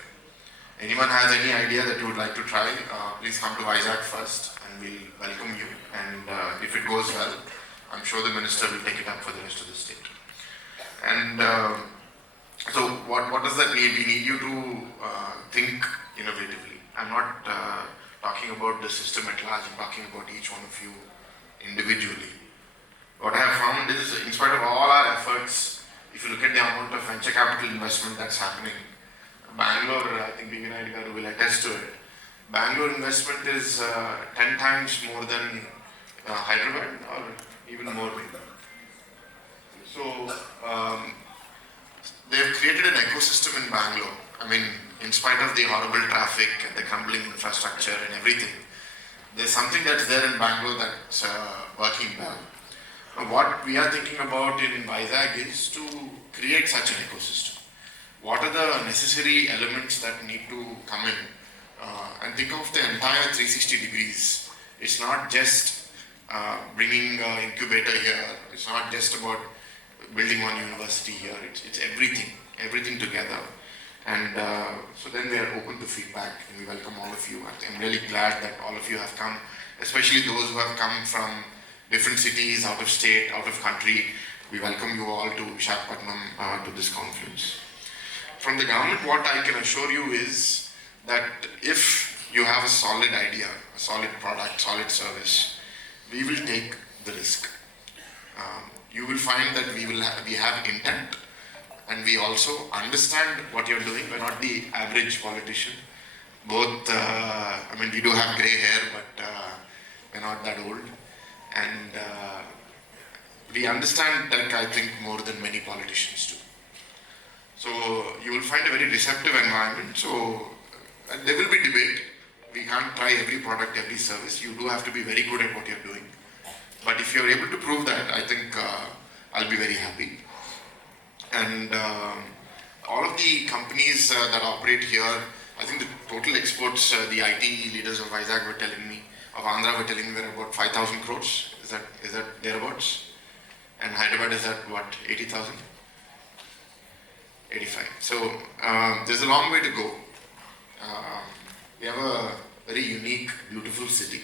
Anyone has any idea that you would like to try, please come to Vizag first and we'll welcome you. And if it goes well, I'm sure the minister will take it up for the rest of the state. And so what does that mean? We need you to think innovatively. I'm not talking about the system at large, I'm talking about each one of you individually. What I have found is, in spite of all our efforts, if you look at the amount of venture capital investment that's happening, Bangalore, I think Naidu will attest to it. Bangalore investment is 10 times more than Hyderabad, or even more. So they've created an ecosystem in Bangalore. I mean, in spite of the horrible traffic and the crumbling infrastructure and everything, there's something that's there in Bangalore that's working well. What we are thinking about in Vizag is to create such an ecosystem. What are the necessary elements that need to come in? And think of the entire 360 degrees. It's not just bringing an incubator here. It's not just about building one university here. It's everything together. And so then we are open to feedback and we welcome all of you. I'm really glad that all of you have come, especially those who have come from different cities, out of state, out of country. We welcome you all to Visakhapatnam to this conference. From the government, what I can assure you is that if you have a solid idea, a solid product, solid service, we will take the risk. You will find that we have intent, and we also understand what you're doing. We're not the average politician. Both, we do have grey hair, but we're not that old. And we understand tech, I think, more than many politicians do. So you will find a very receptive environment. So there will be debate. We can't try every product, every service. You do have to be very good at what you're doing. But if you're able to prove that, I think I'll be very happy. And all of the companies that operate here, I think the total exports, the IT leaders of Vizag were telling me, of Andhra were telling me we're about 5,000 crores. Is that thereabouts? And Hyderabad is at what, 80,000? 85. So there's a long way to go. We have a very unique, beautiful city.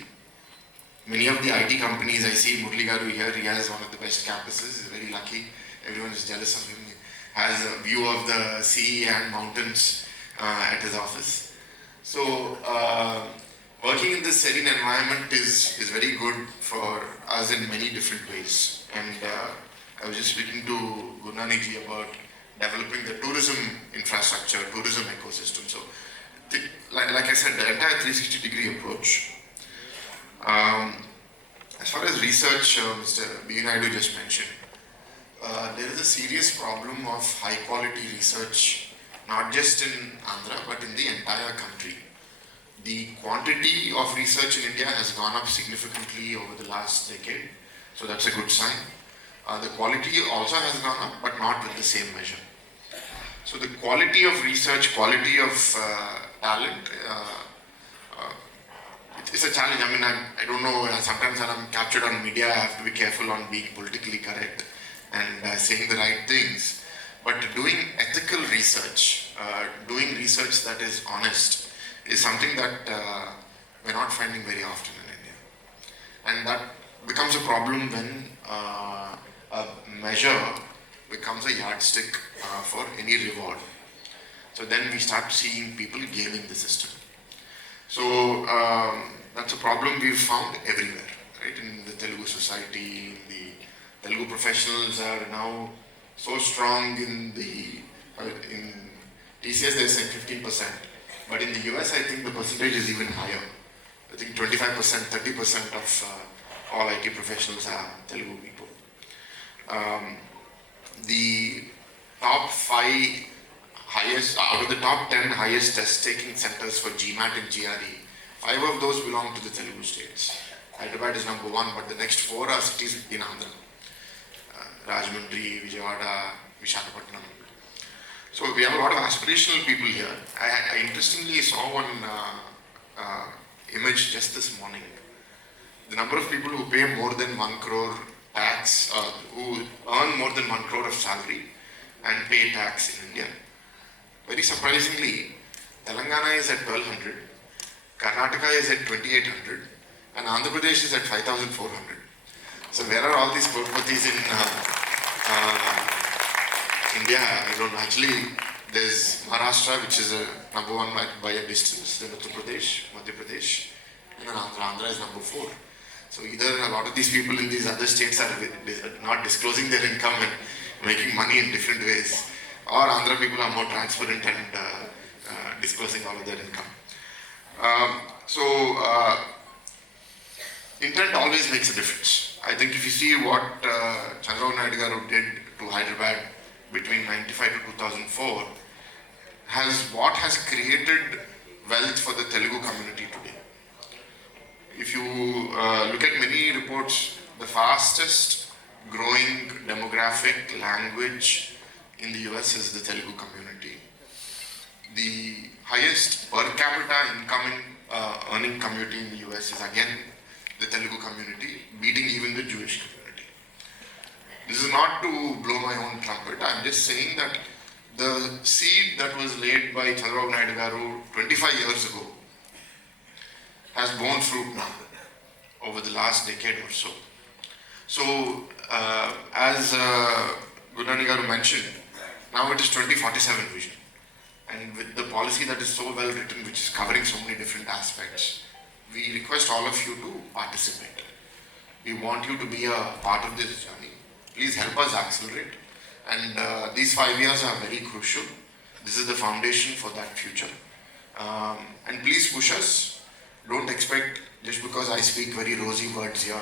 Many of the IT companies, I see Murli Garu here, he has one of the best campuses. He's very lucky. Everyone is jealous of him. He has a view of the sea and mountains at his office. So working in this serene environment is very good for us in many different ways. And I was just speaking to Gurnani ji about developing the tourism infrastructure, tourism ecosystem. So, like I said, the entire 360-degree approach. As far as research, Mr. Naidu just mentioned, there is a serious problem of high-quality research, not just in Andhra, but in the entire country. The quantity of research in India has gone up significantly over the last decade, so that's a good sign. The quality also has gone up, but not with the same measure. So the quality of research, quality of talent, it's a challenge. I don't know, sometimes when I'm captured on media, I have to be careful on being politically correct and saying the right things. But doing ethical research, doing research that is honest, is something that we're not finding very often in India. And that becomes a problem when a measure becomes a yardstick for any reward. So then we start seeing people gaming the system. So that's a problem we've found everywhere, right? In the Telugu society, the Telugu professionals are now so strong in the In TCS they're saying 15%, but in the US I think the percentage is even higher. I think 25%, 30% of all IT professionals are Telugu people. The top 5 highest, out of the top 10 highest test-taking centers for GMAT and GRE, 5 of those belong to the Telugu states. Hyderabad is number 1, but the next 4 are cities in Andhra. Rajahmundry, Vijayawada, Visakhapatnam. So we have a lot of aspirational people here. I interestingly saw one image just this morning. The number of people who pay more than 1 crore tax, who earn more than 1 crore of salary and pay tax in India. Very surprisingly, Telangana is at 1200, Karnataka is at 2800, and Andhra Pradesh is at 5400. So where are all these crorepati's in India? I don't know. Actually, there's Maharashtra, which is number 1 by a distance, then Uttar Pradesh, Madhya Pradesh, and then Andhra is number 4. So either a lot of these people in these other states are not disclosing their income and making money in different ways, or Andhra people are more transparent and disclosing all of their income. Intent always makes a difference. I think if you see what Chandrababu Naidu garu did to Hyderabad between 95 to 2004, has created wealth for the Telugu community today. If you look at many reports, the fastest growing demographic language in the US is the Telugu community. The highest per capita income earning community in the US is again the Telugu community, beating even the Jewish community. This is not to blow my own trumpet. I'm just saying that the seed that was laid by Chandrababu Naidu garu 25 years ago has borne fruit now over the last decade or so. So, as Gurnani garu mentioned, now it is 2047 vision. And with the policy that is so well written, which is covering so many different aspects, we request all of you to participate. We want you to be a part of this journey. Please help us accelerate. And these 5 years are very crucial. This is the foundation for that future. And please push us. Don't expect, just because I speak very rosy words here,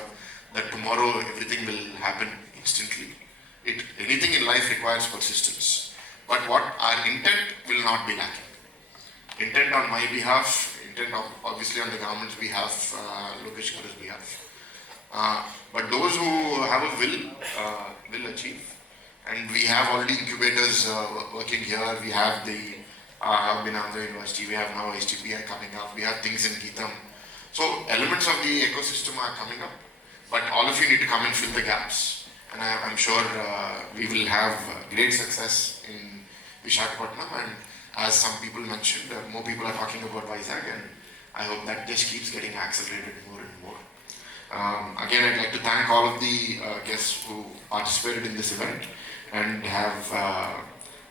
that tomorrow everything will happen instantly. Anything in life requires persistence. But what our intent will not be lacking. Intent on my behalf, intent obviously on the government's behalf, Lokesh garu's behalf. But those who have a will achieve. And we have already incubators working here. We have the hub in Andhra University. We have now STPI coming up. We have things in Geetham. So elements of the ecosystem are coming up. But all of you need to come and fill the gaps. And I'm sure we will have great success in Visakhapatnam. And as some people mentioned, more people are talking about Vizag. And I hope that just keeps getting accelerated more and more. Again, I'd like to thank all of the guests who participated in this event and have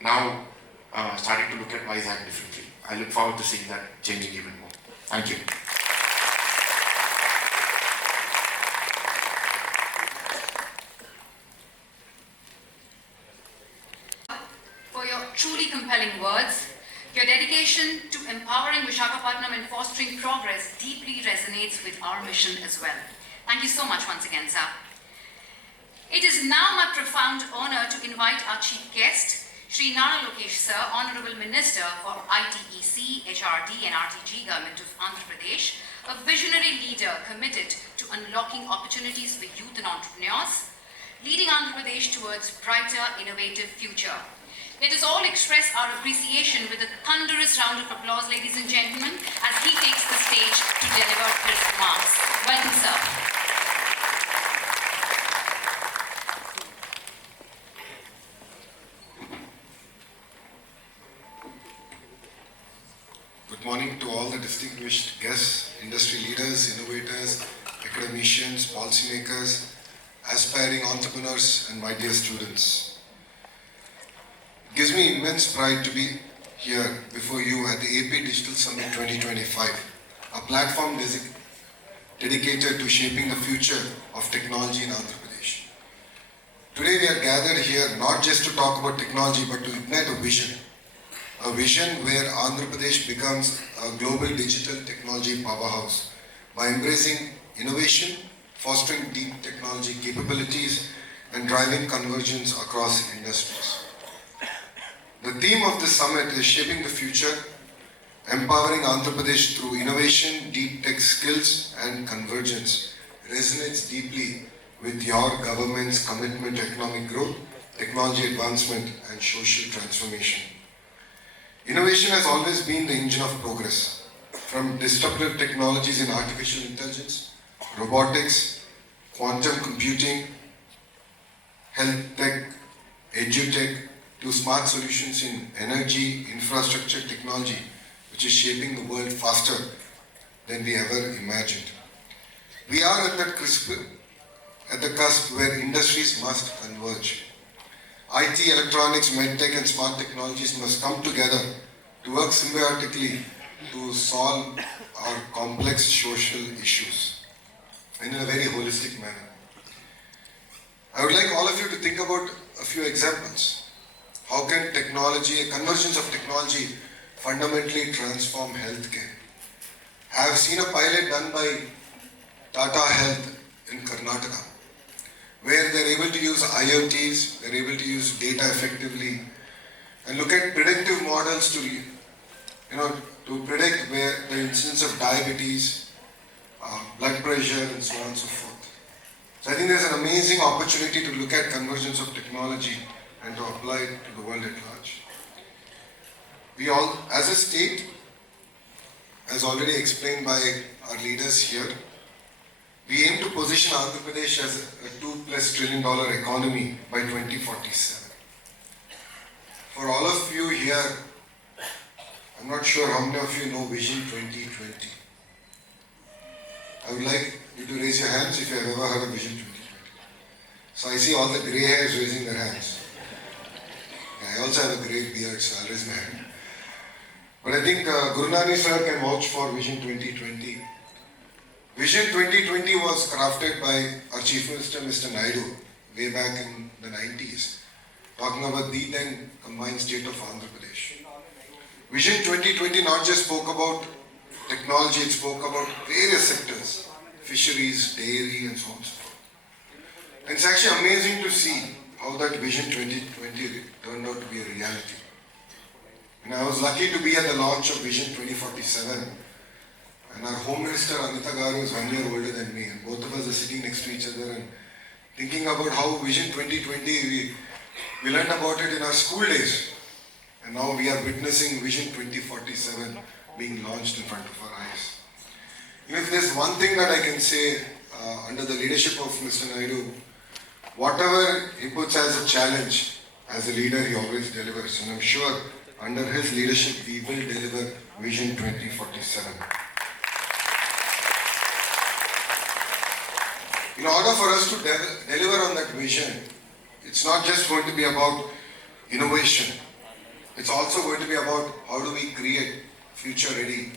now starting to look at Vizag differently. I look forward to seeing that changing even more. Thank you. For your truly compelling words. Your dedication to empowering Visakhapatnam and fostering progress deeply resonates with our mission as well. Thank you so much once again, sir. It is now my profound honor to invite our chief guest, Shri Nara Lokesh, sir, Honorable Minister for ITE&C, HRD and RTG, Government of Andhra Pradesh, a visionary leader committed to unlocking opportunities for youth and entrepreneurs, leading Andhra Pradesh towards brighter, innovative future. Let us all express our appreciation with a thunderous round of applause, ladies and gentlemen, as he takes the stage to deliver his remarks. Welcome, sir. Good morning to all the distinguished guests, industry leaders, innovators, academicians, policymakers, aspiring entrepreneurs, and my dear students. It gives me immense pride to be here before you at the AP Digital Summit 2025, a platform dedicated to shaping the future of technology in Andhra Pradesh. Today we are gathered here not just to talk about technology but to ignite a vision. A vision where Andhra Pradesh becomes a global digital technology powerhouse by embracing innovation, fostering deep technology capabilities and driving convergence across industries. The theme of this summit is Shaping the Future, empowering Andhra Pradesh through innovation, deep tech skills and convergence resonates deeply with your government's commitment to economic growth, technology advancement and social transformation. Innovation has always been the engine of progress, from disruptive technologies in artificial intelligence, robotics, quantum computing, health tech, edutech, to smart solutions in energy, infrastructure, technology, which is shaping the world faster than we ever imagined. We are at the cusp where industries must converge. IT, electronics, medtech and smart technologies must come together to work symbiotically to solve our complex social issues in a very holistic manner. I would like all of you to think about a few examples. How can technology, a convergence of technology, fundamentally transform healthcare? I have seen a pilot done by Tata Health in Karnataka, where they're able to use IoTs, they're able to use data effectively, and look at predictive models to predict where the incidence of diabetes, blood pressure, and so on and so forth. So I think there's an amazing opportunity to look at convergence of technology and to apply it to the world at large. We all, as a state, as already explained by our leaders here, we aim to position Andhra Pradesh as a $2+ trillion economy by 2047. For all of you here, I'm not sure how many of you know Vision 2020. I would like you to raise your hands if you have ever heard of Vision 2020. So I see all the grey hairs raising their hands. I also have a grey beard, so I'll raise my hand. But I think Gurnani sir can vouch for Vision 2020. Vision 2020 was crafted by our Chief Minister, Mr. Naidu, way back in the 90s, talking about the then combined state of Andhra Pradesh. Vision 2020 not just spoke about technology, it spoke about various sectors, fisheries, dairy, and so on and so forth. And it's actually amazing to see how that Vision 2020 turned out to be a reality. And I was lucky to be at the launch of Vision 2047. And our Home Minister, Anita Garu, is 1 year older than me. And both of us are sitting next to each other and thinking about how Vision 2020, we learned about it in our school days. And now we are witnessing Vision 2047 being launched in front of our eyes. If there's one thing that I can say under the leadership of Mr. Naidu, whatever he puts as a challenge, as a leader, he always delivers. And I'm sure under his leadership, we will deliver Vision 2047. In order for us to deliver on that vision, it's not just going to be about innovation. It's also going to be about how do we create future-ready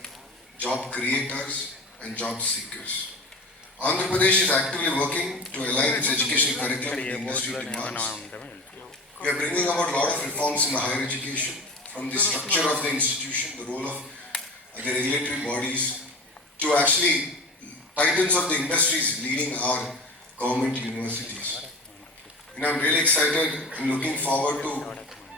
job creators and job seekers. Andhra Pradesh is actively working to align its educational curriculum with industry demands. We are bringing about a lot of reforms in the higher education, from the structure of the institution, the role of the regulatory bodies, to actually titans of the industries leading our government universities. And I'm really excited and looking forward to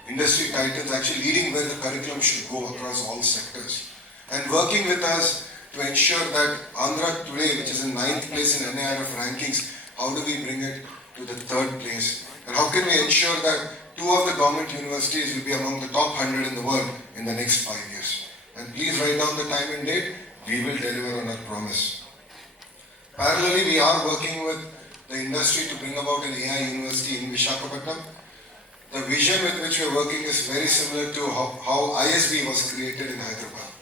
industry titans actually leading where the curriculum should go across all sectors and working with us to ensure that Andhra today, which is in 9th place in NIRF rankings, how do we bring it to the 3rd place? And how can we ensure that 2 of the government universities will be among the top 100 in the world in the next 5 years? And please write down the time and date. We will deliver on our promise. Parallelly, we are working with the industry to bring about an AI university in Visakhapatnam. The vision with which we are working is very similar to how ISB was created in Hyderabad.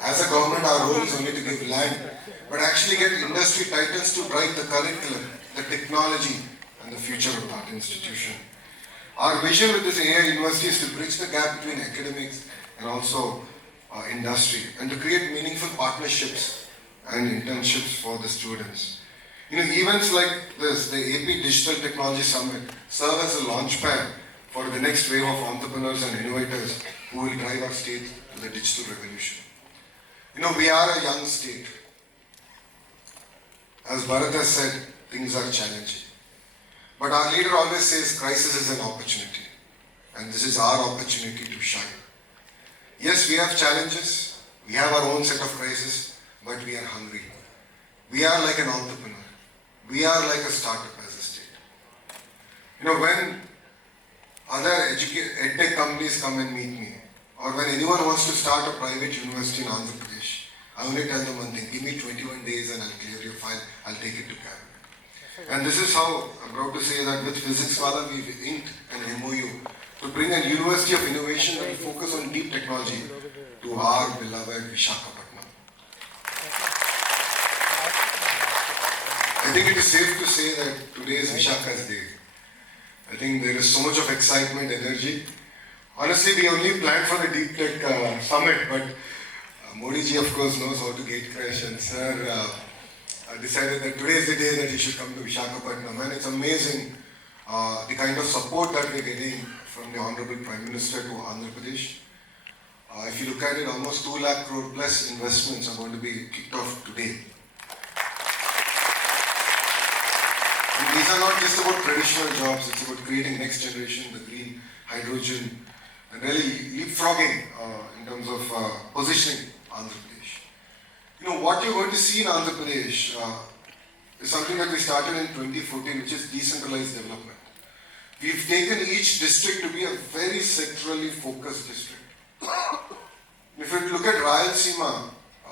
As a government, our role is only to give land, but actually get industry titans to drive the curriculum, the technology, and the future of that institution. Our vision with this AI university is to bridge the gap between academics and also industry, and to create meaningful partnerships and internships for the students. Events like this, the AP Digital Technology Summit, serve as a launchpad for the next wave of entrepreneurs and innovators who will drive our state to the digital revolution. We are a young state. As Bharat has said, things are challenging. But our leader always says crisis is an opportunity. And this is our opportunity to shine. Yes, we have challenges. We have our own set of crises, but we are hungry. We are like an entrepreneur. We are like a startup as a state. When other edtech companies come and meet me, or when anyone wants to start a private university in Andhra Pradesh, I only tell them one thing: give me 21 days and I'll clear your file, I'll take it to cabinet. And this is how I'm proud to say that with Physics Wala we've inked an MOU to bring a university of innovation that will focus on deep technology to our beloved Visakhapatnam. I think it is safe to say that today is Vishakha's day. I think there is so much of excitement, energy. Honestly, we only planned for the Deep Tech Summit, but Modi ji of course knows how to gate crash, and sir decided that today is the day that he should come to Visakhapatnam, and it's amazing the kind of support that we're getting from the Honorable Prime Minister to Andhra Pradesh. If you look at it, almost 2 lakh crore plus investments are going to be kicked off today. And these are not just about traditional jobs, it's about creating next generation, the green hydrogen, and really leapfrogging in terms of positioning Andhra Pradesh. What you're going to see in Andhra Pradesh is something that we started in 2014, which is decentralized development. We've taken each district to be a very sectorally focused district. If you look at Rayalaseema,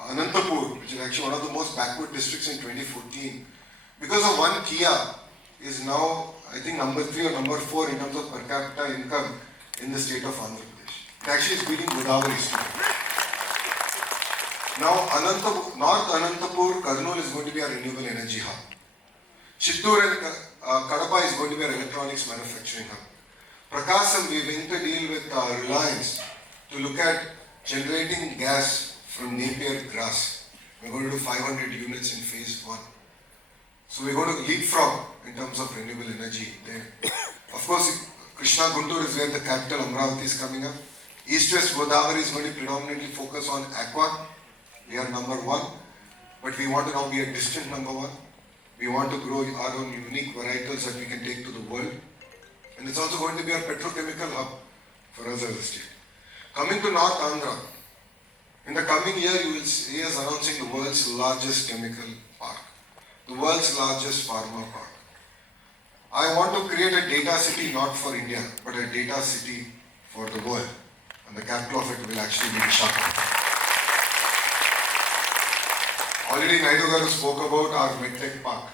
Anantapur, which is actually one of the most backward districts in 2014, because of one Kia, is now, I think, number 3 or number 4 in terms of per capita income in the state of Andhra Pradesh. It actually is beating Godavari state. Now, North Anantapur, Kurnool is going to be our renewable energy hub. Chittoor and Kadapa is going to be our electronics manufacturing hub. Prakasam, we've inked a deal with Reliance to look at generating gas from Napier grass. We're going to do 500 units in phase 1. So we're going to leapfrog in terms of renewable energy there. Of course, Krishna Guntur is where the capital Amravati is coming up. East-West Godavari is going to predominantly focus on aqua. We are number 1, but we want to now be a distant number 1. We want to grow our own unique varietals that we can take to the world. And it's also going to be a petrochemical hub for us as a state. Coming to North Andhra, in the coming year you will see us announcing the world's largest chemical park, the world's largest pharma park. I want to create a data city not for India, but a data city for the world. And the capital of it will actually be Visakhapatnam. Already Naidu garu spoke about our medtech park.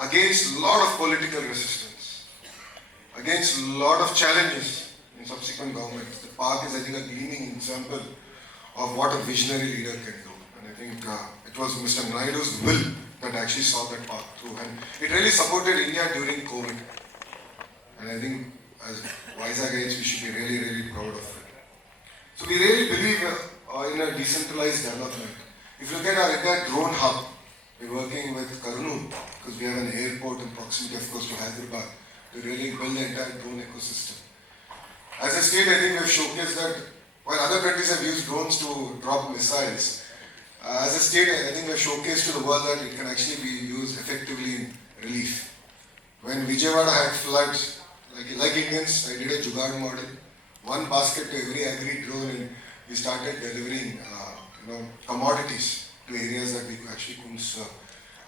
Against a lot of political resistance, against a lot of challenges in subsequent governments, the park is, I think, a gleaming example of what a visionary leader can do. And I think it was Mr. Naidu's will that actually saw that path through. And it really supported India during COVID. And I think as Visagites, we should be really, really proud of it. So we really believe in a decentralized development. If you look at our entire drone hub, we're working with Kurnool because we have an airport in proximity, of course, to Hyderabad to really build the entire drone ecosystem. As a state, I think we have showcased that while other countries have used drones to drop missiles, as a state, I think we have showcased to the world that it can actually be used effectively in relief. When Vijayawada had floods, like Indians, I did a Jugaad model, one basket to every agri drone, and we started delivering commodities to areas that we actually couldn't serve.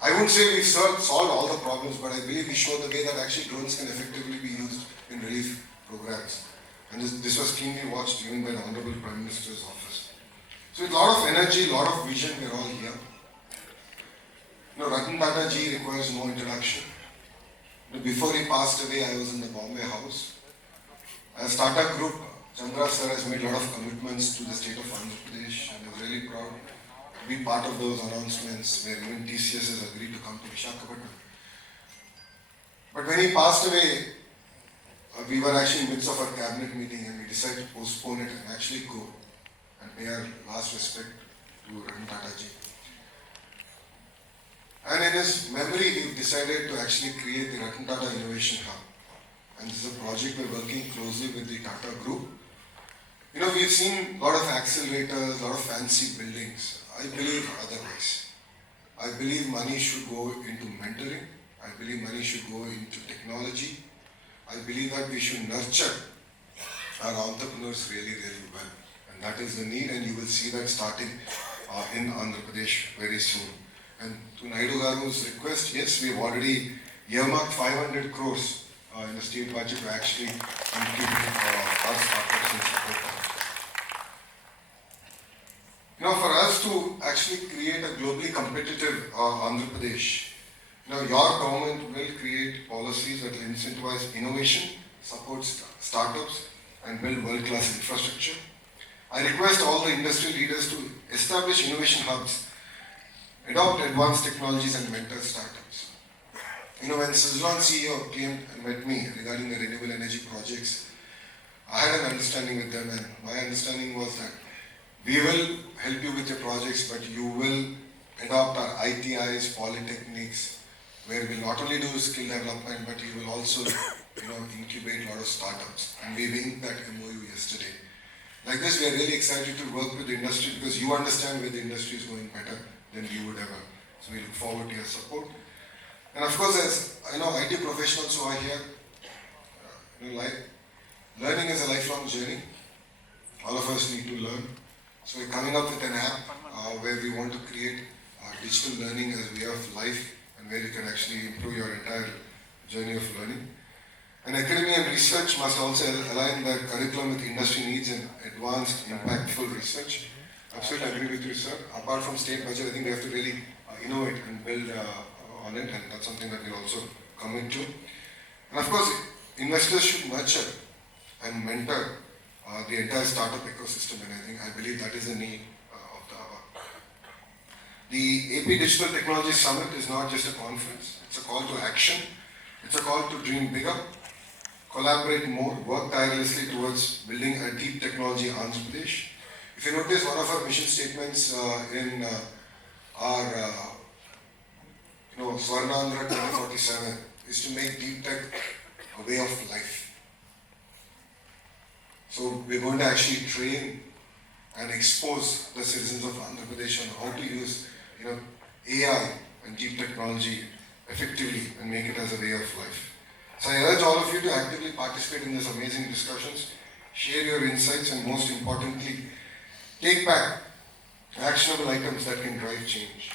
I wouldn't say we've solved all the problems, but I believe we showed the way that actually drones can effectively be used in relief programs. And this was keenly watched even by the Honorable Prime Minister's office. So with a lot of energy, a lot of vision, we're all here. Ratan Tata ji requires no introduction. Before he passed away, I was in the Bombay house. As Tata Group, Chandra sir has made a lot of commitments to the state of Andhra Pradesh, and I'm really proud to be part of those announcements where even TCS has agreed to come to Visakhapatnam. But when he passed away, we were actually in the midst of our cabinet meeting and we decided to postpone it and actually go and pay our last respect to Ratan Tata ji. And in his memory, he decided to actually create the Ratan Tata Innovation Hub. And this is a project we're working closely with the Tata Group. You know, we've seen a lot of accelerators, a lot of fancy buildings. I believe otherwise. I believe money should go into mentoring. I believe money should go into technology. I believe that we should nurture our entrepreneurs really, really well. And that is the need, and you will see that starting in Andhra Pradesh very soon. And to Naidu Garu's request, yes, we've already earmarked 500 crores in the state budget to actually incubate our startups and support them. You know, for us to actually create a globally competitive Andhra Pradesh, you know, your government will create policies that will incentivize innovation, support startups, and build world-class infrastructure. I request all the industry leaders to establish innovation hubs, adopt advanced technologies, and mentor startups. You know, when Suzlon CEO came and met me regarding the renewable energy projects, I had an understanding with them, and my understanding was that we will help you with your projects, but you will adopt our ITIs, polytechnics, where we'll not only do skill development, but you will also, you know, incubate a lot of startups. And we inked that MOU yesterday. Like this, we are really excited to work with the industry because you understand where the industry is going better than we would ever. So we look forward to your support. And of course, as I know, IT professionals who are here, you know, learning is a lifelong journey. All of us need to learn. So we're coming up with an app where we want to create digital learning as a way of life, and where you can actually improve your entire journey of learning. And academia and research must also align their curriculum with industry needs and advanced, impactful research. Absolutely agree with you, sir. Apart from state budget, I think we have to really innovate and build on it, and that's something that we'll also commit to. And of course, investors should nurture and mentor the entire startup ecosystem, and I believe that is the need of the hour. The AP Digital Technology Summit is not just a conference, it's a call to action. It's a call to dream bigger, collaborate more, work tirelessly towards building a deep technology Andhra Pradesh. If you notice, one of our mission statements in our Swarnandhra 2047 is to make deep tech a way of life. So we're going to actually train and expose the citizens of Andhra Pradesh on how to use, you know, AI and deep technology effectively and make it as a way of life. So I urge all of you to actively participate in these amazing discussions, share your insights, and most importantly, take back actionable items that can drive change.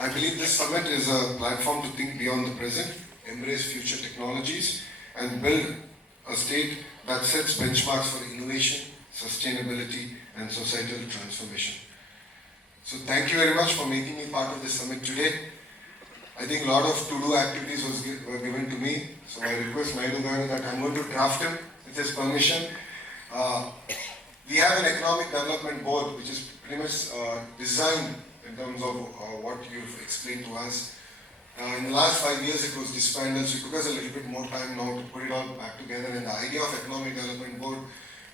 I believe this summit is a platform to think beyond the present, embrace future technologies, and build a state that sets benchmarks for innovation, sustainability, and societal transformation. So thank you very much for making me part of this summit today. I think a lot of to-do activities were given to me, so I request Naidu Garu that I'm going to draft him with his permission. We have an economic development board which is pretty much designed in terms of what you've explained to us. In the last 5 years it was disbanded, so it took us a little bit more time now to put it all back together, and the idea of economic development board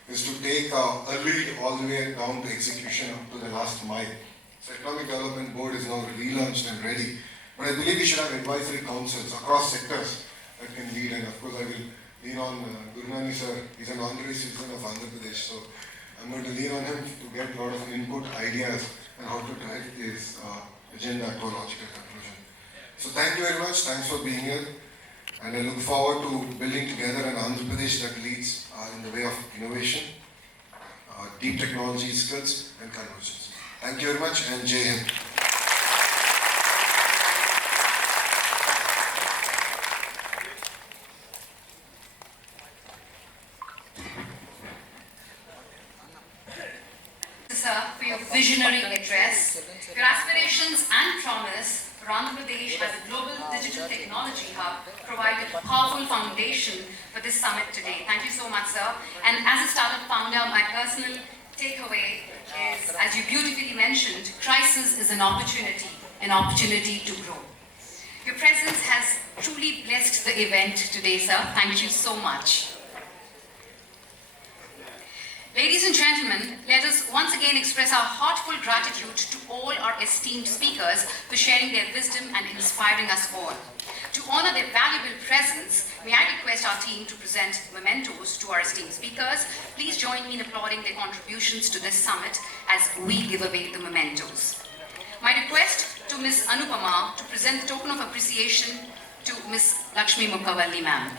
is to take a lead all the way down to execution up to the last mile. So economic development board is now relaunched and ready. But I believe we should have advisory councils across sectors that can lead, and of course I will lean on Gurnani sir. He's an honorary citizen of Andhra Pradesh, so I'm going to lean on him to get a lot of input, ideas, and how to drive this agenda to a logical conclusion. So thank you very much, thanks for being here, and I look forward to building together an Andhra Pradesh that leads in the way of innovation, deep technology skills, and convergence. Thank you very much, and Jai Hind. Sir, for your visionary address, your aspirations and promise for Andhra Pradesh as a global digital technology hub provided a powerful foundation for this summit today. Thank you so much, sir. And as a startup founder, my personal takeaway is, as you beautifully mentioned, crisis is an opportunity to grow. Your presence has truly blessed the event today, sir. Thank you so much. Ladies and gentlemen, let us once again express our heartfelt gratitude to all our esteemed speakers for sharing their wisdom and inspiring us all. To honor their valuable presence, may I request our team to present mementos to our esteemed speakers. Please join me in applauding their contributions to this summit as we give away the mementos. My request to Ms. Anupama to present the token of appreciation to Ms. Lakshmi Mukhavalli ma'am.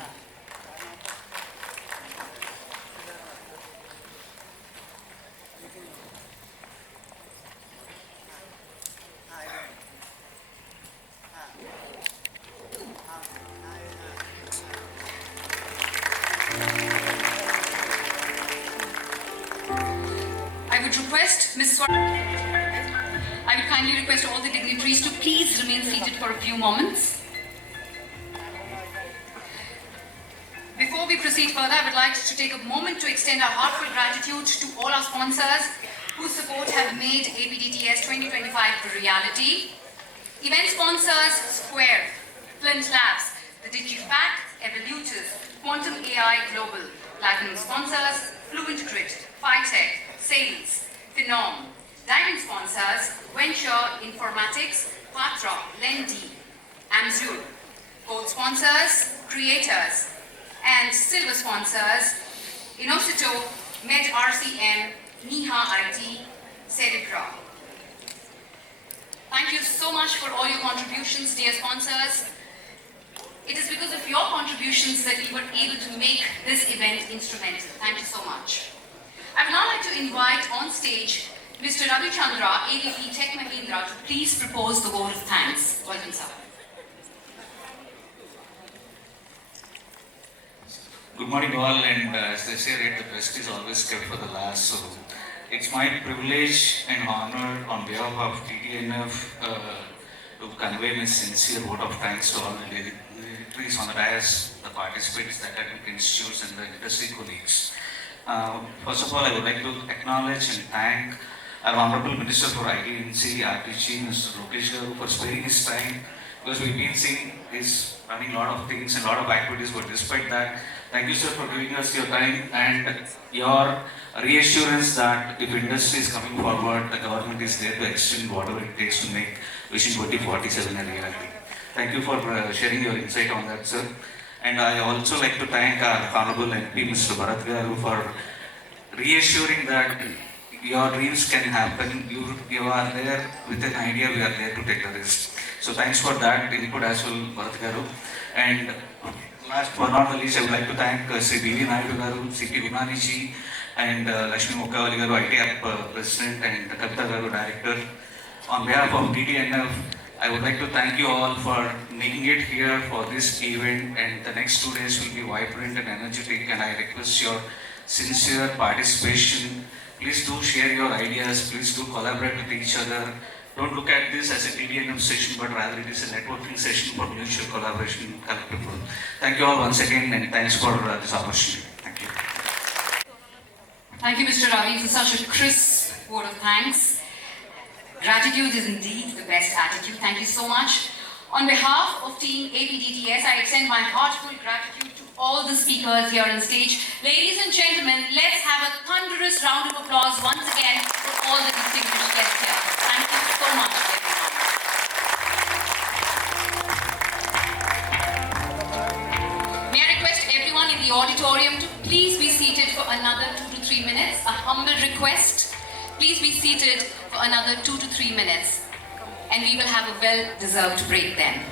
I would kindly request all the dignitaries to please remain seated for a few moments. Before we proceed further, I would like to take a moment to extend our heartfelt gratitude to all our sponsors whose support have made APDTS2025 a reality. Event sponsors Square, Flint Labs, the DigiPack, Evolutus, Quantum AI Global. Platinum sponsors Fluent Grit, Phytech, Sales, Phenom. Diamond sponsors Venture Informatics, Patra, Lendi, Amzul. Gold sponsors Creators. And silver sponsors Inosito, Med RCM, Niha IT, Cerebra. Thank you so much for all your contributions, dear sponsors. It is because of your contributions that we were able to make this event instrumental. Thank you so much. I would now like to invite on stage Mr. Ravi Chandra, AVP TechMahindra, to please propose the vote of thanks. Welcome, sir. Good morning all, and as they say, right, the best is always kept for the last. So it's my privilege and honor on behalf of TTNF to convey my sincere vote of thanks to all the dignitaries on the dais, the participants, the academic institutes and the industry colleagues. First of all, I would like to acknowledge and thank our Honorable Minister for ITE&C, RTG, Mr. Lokesh Garu, for sparing his time, because we've been seeing he's running a lot of things and a lot of activities, but despite that, thank you, sir, for giving us your time and your reassurance that if industry is coming forward, the government is there to extend whatever it takes to make Vision 2047 a reality. Thank you for sharing your insight on that, sir. And I also like to thank our Honorable MP, Mr. Bharat Garu, for reassuring that your dreams can happen. You are there with an idea, we are there to take the risk. So thanks for that input as well, Bharat Garu. And last but not the least, I would like to thank Shri Naidu Garu, CP Gurnani ji, and Lakshmi Mukhavalli Garu, ITE President, and Kavitha Garu, Director. On behalf of TTNF, I would like to thank you all for making it here for this event, and the next 2 days will be vibrant and energetic, and I request your sincere participation. Please do share your ideas, please do collaborate with each other. Don't look at this as a TTNF session, but rather it is a networking session for mutual collaboration and collective growth. Thank you all once again, and thanks for this opportunity. Thank you. Thank you, Mr. Ravi, for such a crisp vote of thanks. Gratitude is indeed the best attitude. Thank you so much. On behalf of Team APDTS, I extend my heartfelt gratitude to all the speakers here on stage. Ladies and gentlemen, let's have a thunderous round of applause once again for all the distinguished guests here. Thank you so much, everyone. May I request everyone in the auditorium to please be seated for another 2 to 3 minutes. A humble request. Please be seated for another 2 to 3 minutes. And we will have a well-deserved break then.